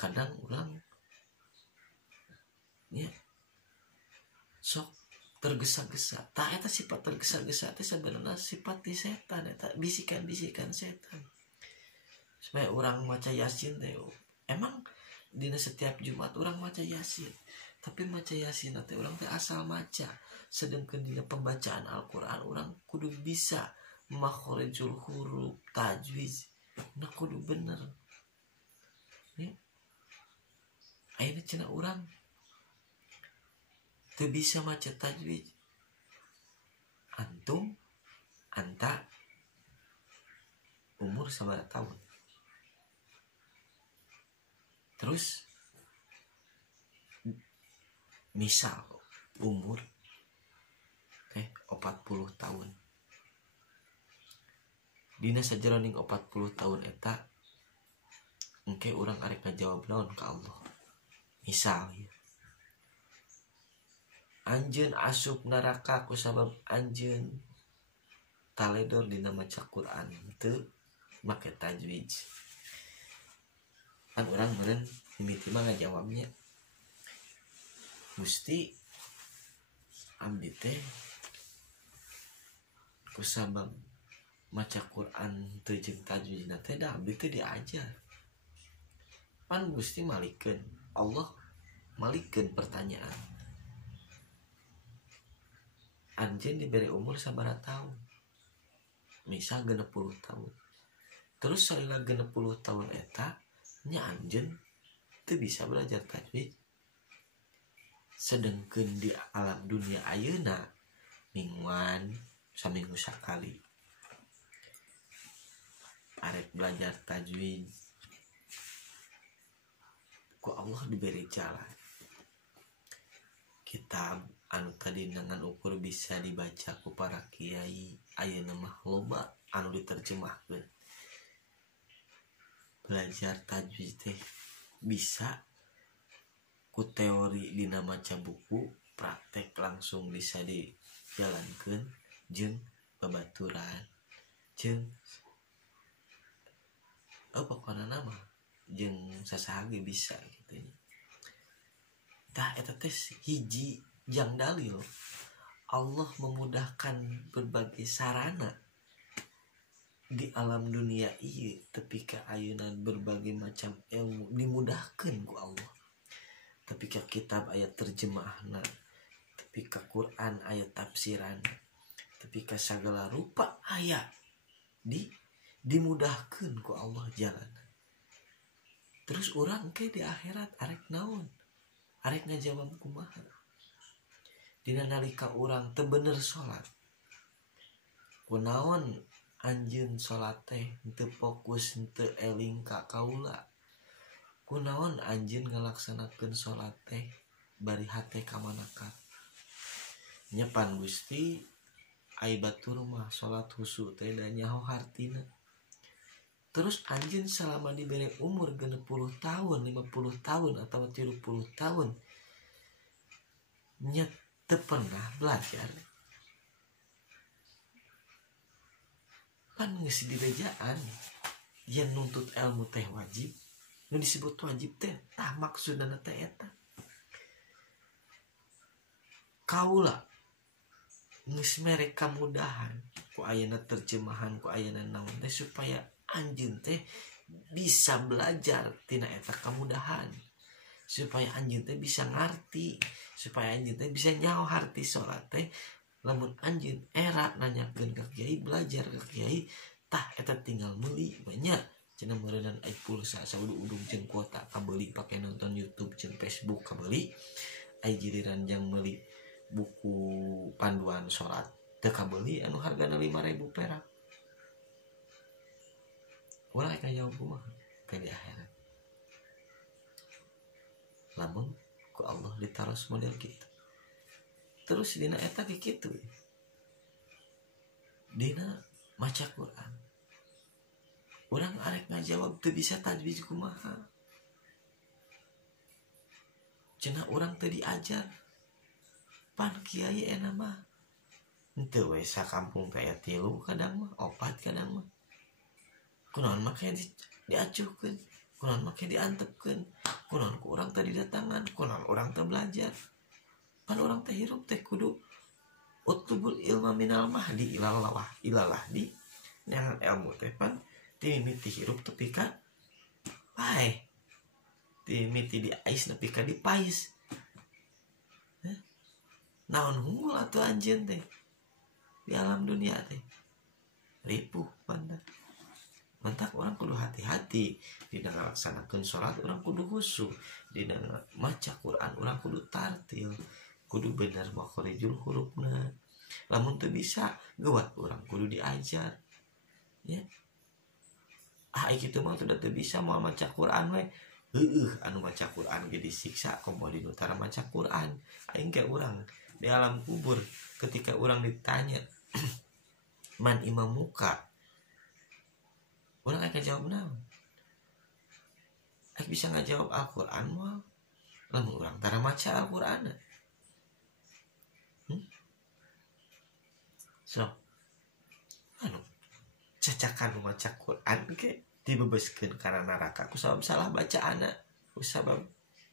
kadang urang ya sok tergesa-gesa. Tah eta sifat tergesa-gesa teh sebenarnya sifat di setan eta bisikan-bisikan setan. Supaya urang maca Yasin teh emang dina setiap Jumat urang maca Yasin. Tapi maca Yasin teh urang teh asal maca. Sedengkeun dina pembacaan Al-Qur'an urang kudu bisa makhorijul huruf, tajwid. Nah kudu bener. Ya. Ayeuna cenah urang teu bisa maca tajwid. Antum anta umur sabaraha tahun. Terus misal umur 40 tahun. Dina sajroning 40 tahun eta engke urang arek ngajawab naon ka Allah. Misal ya. Anjeun asup neraka ku sabab anjeun taledor dina maca Quran teu make tajwid. Kan urang meureun mimiti mah ngajawabnya Gusti abdi teh ku sabab maca Quran teu jeung tajwidna teh da abdi teh diajar. Pan Gusti malikeun, Allah malikeun pertanyaan. Anjeun diberi umur sabaraha tahun? Misal 60 tahun. Terus salila 60 tahun eta nya anjeun teu bisa belajar tajwid. Sedengkeun di alam dunia ayeuna mingguan saminggu sakali arek belajar tajwid ku Allah diberi jalan kitab anu tadi dengan ukur bisa dibaca ku para kiai ayeuna mah loba anu diterjemahkeun. Belajar tajwid teh bisa ku teori dina maca buku, praktek langsung bisa dijalankeun jeung babaturan jeung pokona nama jeung sasaha bisa gitu. Tah eta teh hiji jang dalil Allah memudahkan berbagai sarana di alam dunia ieu tepi ka ayeuna berbagai macam ilmu dimudahkeun ku Allah. Tepi ka kitab ayat terjemahna, tepi ka Quran ayat tafsiran, tapi ka sagala rupa aya dimudahkeun ku Allah jalan. Terus urang ke di akhirat arek naon, arek ngajawab kumaha dina nalika urang teu bener salat. Kunaon anjeun salat teh teu fokus, teu eling ka kaula? Kunaon anjeun ngalaksanakeun salat teh bari hate ka manakat? Nyepan Gusti ai batur mah salat husu teh da nyaho hartina. Terus anjeun selama dibere umur 60 tahun, 50 tahun atau 30 tahun nya teu pernah belajar. Pan geus direjaan yen nuntut ilmu teh wajib. Nu disebut wajib teh tah maksudna teh eta. Kaula geus mere kamudahan ku ayeuna terjemahan, ku ayeuna naon teh supaya anjeun teh bisa belajar tina eta kamudahan, supaya anjeun teh bisa ngarti, supaya anjeun teh bisa nyaho harti salat teh. Lamun anjeun era nanyakeun ka kiai, belajar ka kiai, tah eta tinggal meuli banyak cenah meureunnan aya pulsa saudu-udung jeung kuota kabeuli pake nonton YouTube jeung Facebook kabeuli. Aya giliran jang meuli buku panduan salat teu kabeuli anu hargana 5.000 perak. Ulah ka jawab kumaha ka di akhirat. Lamun ku Allah ditaros model kitu. Terus dina eta ge kitu. Dina maca Quran. Urang arek ngajawab teu bisa tajwid kumaha. Cenah urang teu diajar. Pan kiai ena mah henteu we sakampung teh 3 kadang mah 4 kadang mah. Kunaon make diacuhkeun, kunaon make diantepkeun, kunaon ku urang teh didatangan, kunaon urang teh belajar. Pan urang teh hirup teh kudu utlubul ilma minal mahdi ilalah di nyangan ilmu teh pan timiti hirup tepi ka pae, timiti di ais nepi ka di pais. Naon hunggul atuh anjeun teh di alam dunia teh ripuh panda. Mantak orang kudu hati-hati dina ngalaksanakeun salat, orang kudu khusyuk dina maca Quran, orang kudu tartil, kudu bener makharijul hurufna. Lamun teu bisa geuwat urang kudu diajar. Ya. Kitu mah sudah teu bisa mau maca Quran we. Anu maca Quran ge disiksa komo di utara maca Quran. Aing ge urang di alam kubur ketika urang ditanya man imam muka, urang akan jawab naon? Aing bisa ngajawab Al-Qur'an moal lamun urang tara maca Al-Qur'an. So, anu cacakan maca Quran ke dibebaskeun kana neraka ku sabab salah bacaana, ku sabab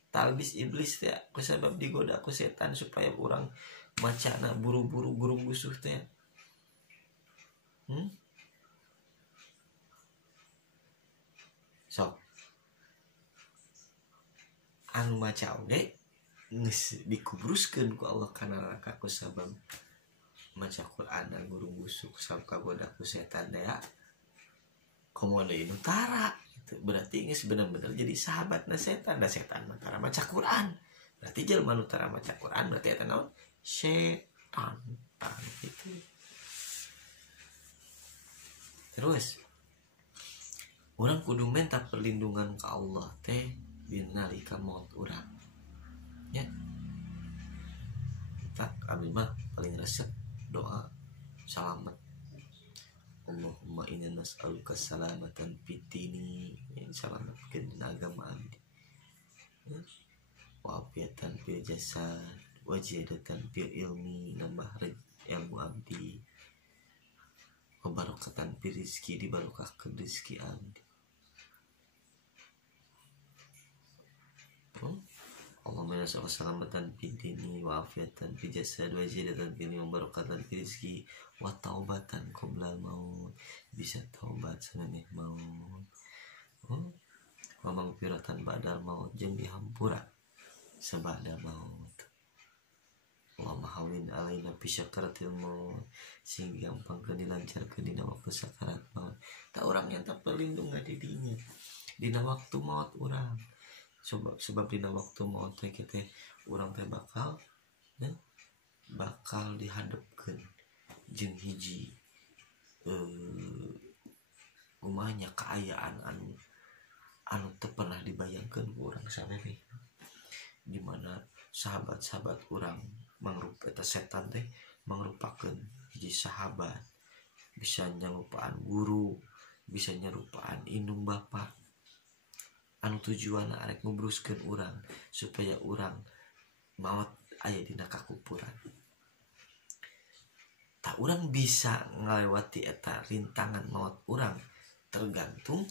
talbis iblis teh, ku sabab digoda ku setan supaya urang macana buru-buru gurung gusuh teh. Sok anu maca oge geus dikubruskeun ku Allah kana neraka ku sabab maca Quran dan guru busuk sabab kagoda ku setan daya komo deui nu tara. Itu berarti geus bener-bener jadi sahabatna setan, da setan mah tara maca Quran. Berarti jelema nu tara maca Quran berarti eta naon? Setan. Itu. Terus urang kudu minta perlindungan ka Allah teh dina nalika maut urang. Ya. Tak abdi mah paling resep doa selamat. Allahumma inna nas'aluka salamatan fid dini, yang selamatkeun dina agama abdi. Wa afiatan fil jasad, wa ziyadatan fil ilmi, nambah ilmu abdi. Wa barakatan fil rizki, dibarokahkeun rezeki abdi. Allahumma inna nas'aluka salamatan fid dini wa afiatan fil jasad wa ziyadatan fil ilmi wa barakatan fil rizki wa taubatan qabla maut, bisa taubat sananeh maut. Wa maghfiratan ba'dal maut, jeung dihampura sabada maut. wa mahawin alaina fi syakaratil maut sehingga gampang dilancarkeun dina waktu sakarat maut. Tak urang nya tak perlindung di dinya dina waktu maut urang. Sebab dina waktu maut teh kita urang teh bakal dihadapkeun jeung hiji kumanya keayaan anu teu pernah dibayangkeun ku urang samemeh, di mana sahabat-sahabat urang mangrupa eta setan teh mangrupakeun hiji sahabat, bisa nyalupaan guru, bisa nyalupaan indung bapak, anu tujuanna arek ngubruskeun urang supaya urang maot aya dina kakupuran. Tak urang bisa ngalewati eta rintangan maut urang tergantung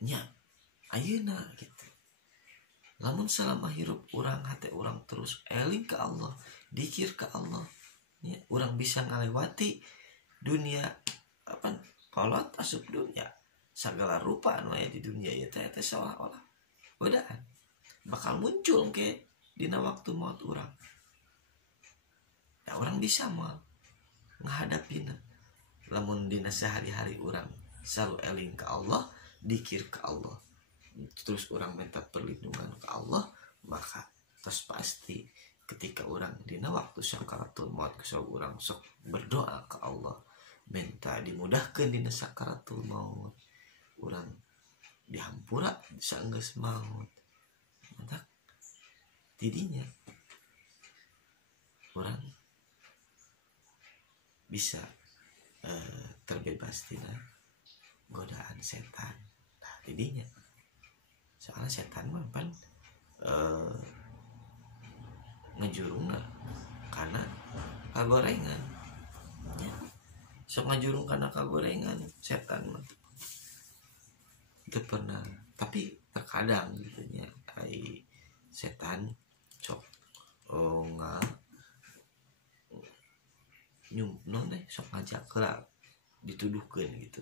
nya ayeuna gitu. Lamun selama hirup urang hate urang terus eling ka Allah, dikir ka Allah, nya urang bisa ngalewati dunia kolot asup dunia segala rupa anu aya di dunia ieu teh seolah-olah godaan bakal muncul ke dina waktu maut urang. Da urang bisa moal ngahadapina lamun dina sehari-hari urang selalu eling ka Allah, dikir ka Allah, terus urang minta perlindungan ke Allah, maka tos pasti ketika urang dina waktu sakaratul maut kesau urang sok berdoa ke Allah minta dimudahkeun dina sakaratul maut, urang dihampura saenggeus maut. Mantap tidinya urang bisa terbebas tina godaan setan. Nah tidinya soalnya setan mah pan ngejurungna karena kagorengan ya. Sok ngajurung karena kagorengan setan mah itu pernah, tapi terkadang gitu nya ai setan sok non deh sok ngajak heula dituduhkeun gitu.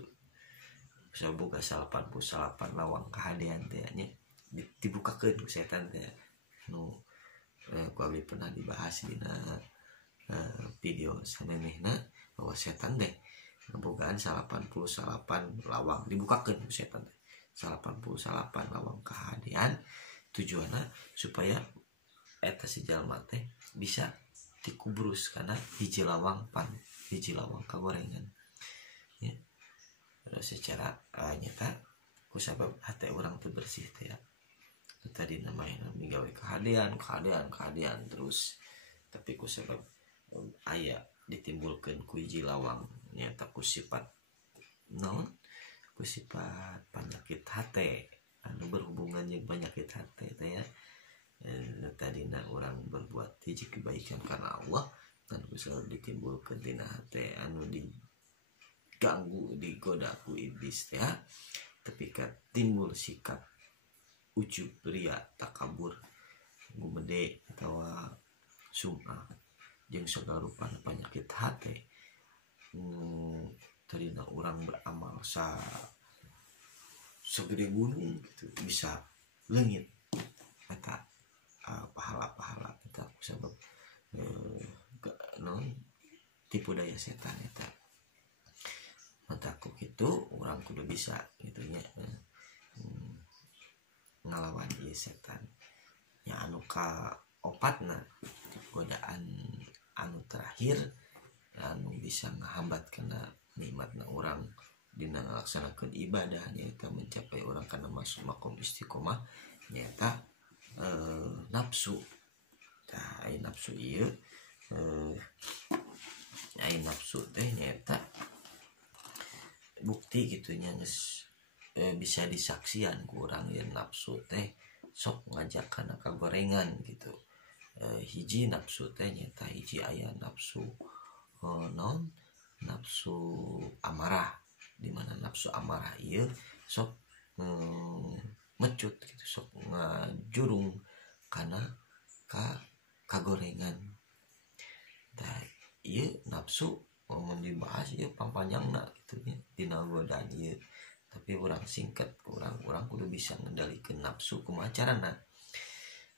Bisa boga 88 lawang kahadean teh nya dibukakeun ku setan teh nu ku abdi pernah dibahas dina video samemehna bahwa setan teh ngebogaan 88 lawang dibukakeun ku setan teh 88 lawang kahadean tujuanna supaya eta si jalma teh bisa dikubrus karena hiji lawang kagorengan ya. Secara nyata kusabab hati orang tuh bersih teh ya tadi namanya migawe kehadean terus tapi kusabab aya ditimbulkeun ku hiji lawang nyata kusifat penyakit hate anu berhubungan jeung penyakit hate teh ya. Tadina orang berbuat hiji kebaikan karena Allah dan kusal ditimbulkeun dina hate anu diganggu digoda ku iblis ya, tapi timbul sikap ujub ria takabur gumede atawa sum'ah jeung segala rupa penyakit hate. Tadina orang beramal segede gunung gitu bisa leungit eta pahala-pahala eta sabab tipu daya setan eta. Mataku gitu orang kudu bisa gitunya ngalawan ieu setan nya anu ka opatna godaan anu terakhir anu bisa ngahambat kana nikmatna orang dina ngalaksanakeun ibadah nyaeta mencapai orang kana masuk makom istiqomah nyaeta nafsu. Tah ai nafsu ieu ai nafsu teh nyaeta bukti gitunya geus bisa disaksian ku urang ya nafsu teh sok ngajak kana kagorengan gitu. Hiji nafsu teh nyaeta hiji aya nafsu nafsu amarah, di mana nafsu amarah ieu sok mecut gitu sok ngajurung kana kagorengan. Tah ieu nafsu mun dibahas ieu pampanjangna gitu nya dina godaan ieu, tapi urang singkat urang kudu bisa ngendalikeun nafsu kumaha carana.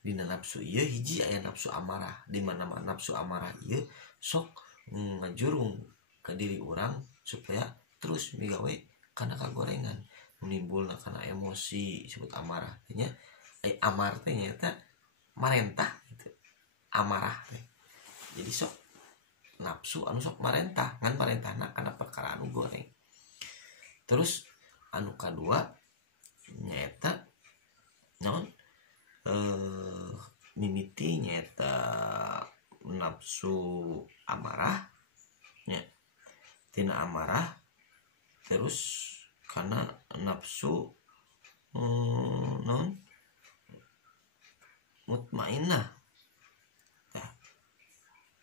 dina nafsu ieu hiji aya nafsu amarah, di mana nafsu amarah ieu sok ngajurung ke diri orang supaya terus migawe kana kagorengan menimbulna kana emosi disebut amarah nya. Amar teh nyata marentah gitu. Amarah teh jadi sok nafsu anu sok marentah ngan marentahna kana perkara anu goreng. Terus anu kadua nyata naon mimiti nyata nafsu amarah nya tina amarah terus karena nafsu non mutmainnah nah,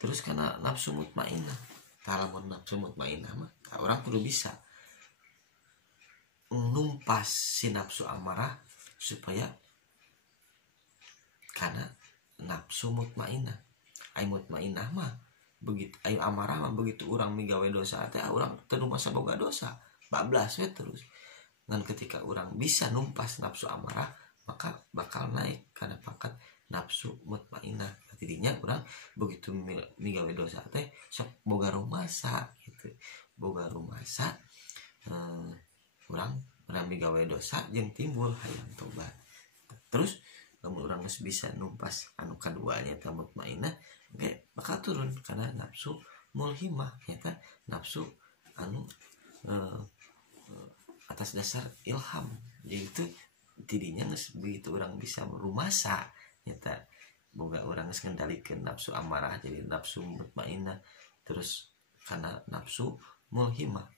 terus karena nafsu mutmainnah kalau nafsu mutmainnah mah orang kudu bisa numpas si nafsu amarah supaya karena nafsu mutmainnah. Ai mutmainnah mah begitu, ai amarah mah begitu orang migawe dosa teh orang teu masa boga dosa bablas we terus. Dan ketika orang bisa numpas nafsu amarah maka bakal naik karena pangkat nafsu mutmainnah. Tidinya orang begitu migawe dosa teh sok boga rumasa gitu. Boga rumasa orang migawe dosa jeung timbul hayang tobat. Terus lamun urang geus bisa numpas anu kaduanya ta mutmainnah ge bakal turun karena nafsu mulhimah nyata nafsu anu atas dasar ilham. Jadi itu tidinya geus begitu urang bisa rumasa nyata boga urang geus ngendalikeun nafsu amarah jadi nafsu mutmainnah terus karena nafsu mulhimah.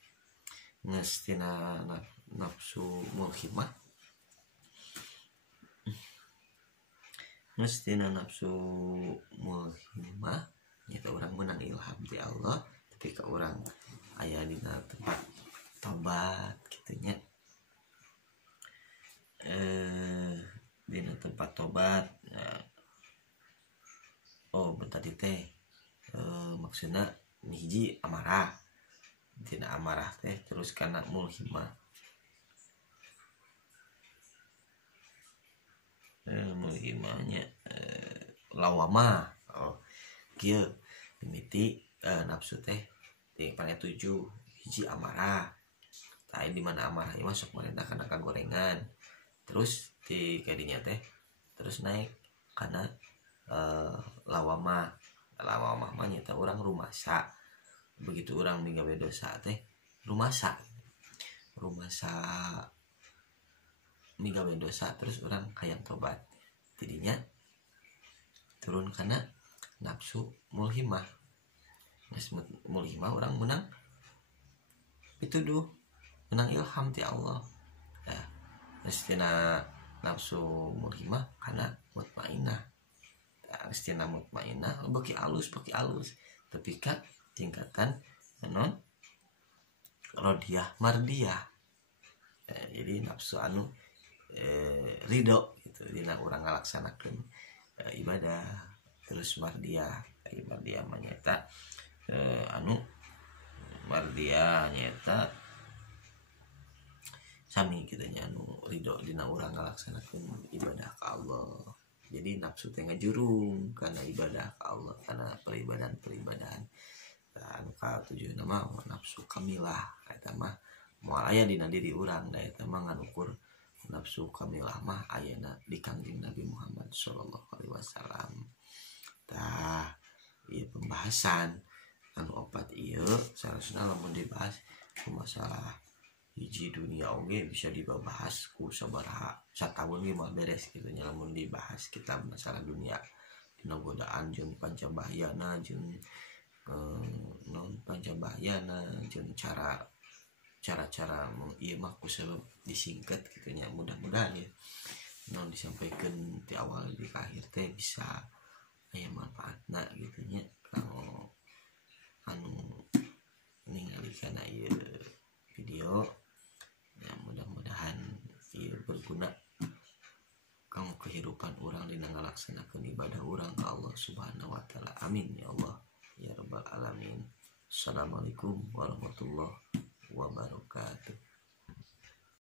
Geus tina nafsu mulhimah ngestina nafsu mulhimah nyata orang menang ilham di Allah ketika orang aya dina tempat tobat gitunya dina tempat tobat tadi teh maksudnya hiji amarah dina amarah teh terus karena mulhimah mulhimahnya lawama kieu mimiti nafsu teh yang paling 7 hiji amarah tadi di mana amarah ieu masuk merintah kana kagorengan terus di kadinya teh terus naik karena lawama mah nyata orang rumasa begitu orang migawe dosa teh rumasa migawe dosa terus orang hayang tobat jadinya turun karena nafsu mulhimah. Mulhimah orang menang pituduh menang ilham ti Allah ya istina nafsu mulhimah karena mutmainnah istina mutmainnah beki alus tapi kan tingkatan non rodiyah mardiyah jadi nafsu anu ridho gitu dina urang ngalaksanakeun ibadah terus mardiyah mah nyata anu mardiyah nyata sami kitu nya anu ridho dina urang ngalaksanakeun ibadah ka Allah. Jadi nafsu teh ngajurung kana ibadah ka Allah kana peribadahan anu ka tujuan mah nafsu kamilah eta mah moal aya dina diri urang da eta mah nganukur nafsu kamilah mah ayana di Kangjeng Nabi Muhammad sallallahu alaihi wasallam. Tah ieu pembahasan anu opat ieu saresna lamun dibahas masalah hiji dunia oge bisa dibahas ku sabaraha satahun ge mah beres kitu nya lamun dibahas kita masalah dunia dina godaan jeung pancabahyana jeung non pancabahyana jeung cara ieu mah kuseup disingkat kitu nya mudah-mudahan ya non disampaikan di awal di akhir teh bisa aya manfaatna kitu nya kalau anu ningali kana ieu video ya mudah-mudahan ieu berguna kanggo kehidupan urang dina ngalaksanakeun ibadah urang ka Allah Subhanahu wa taala. Amin ya Allah ya rabbal alamin. Assalamualaikum warahmatullahi wabarakatuh.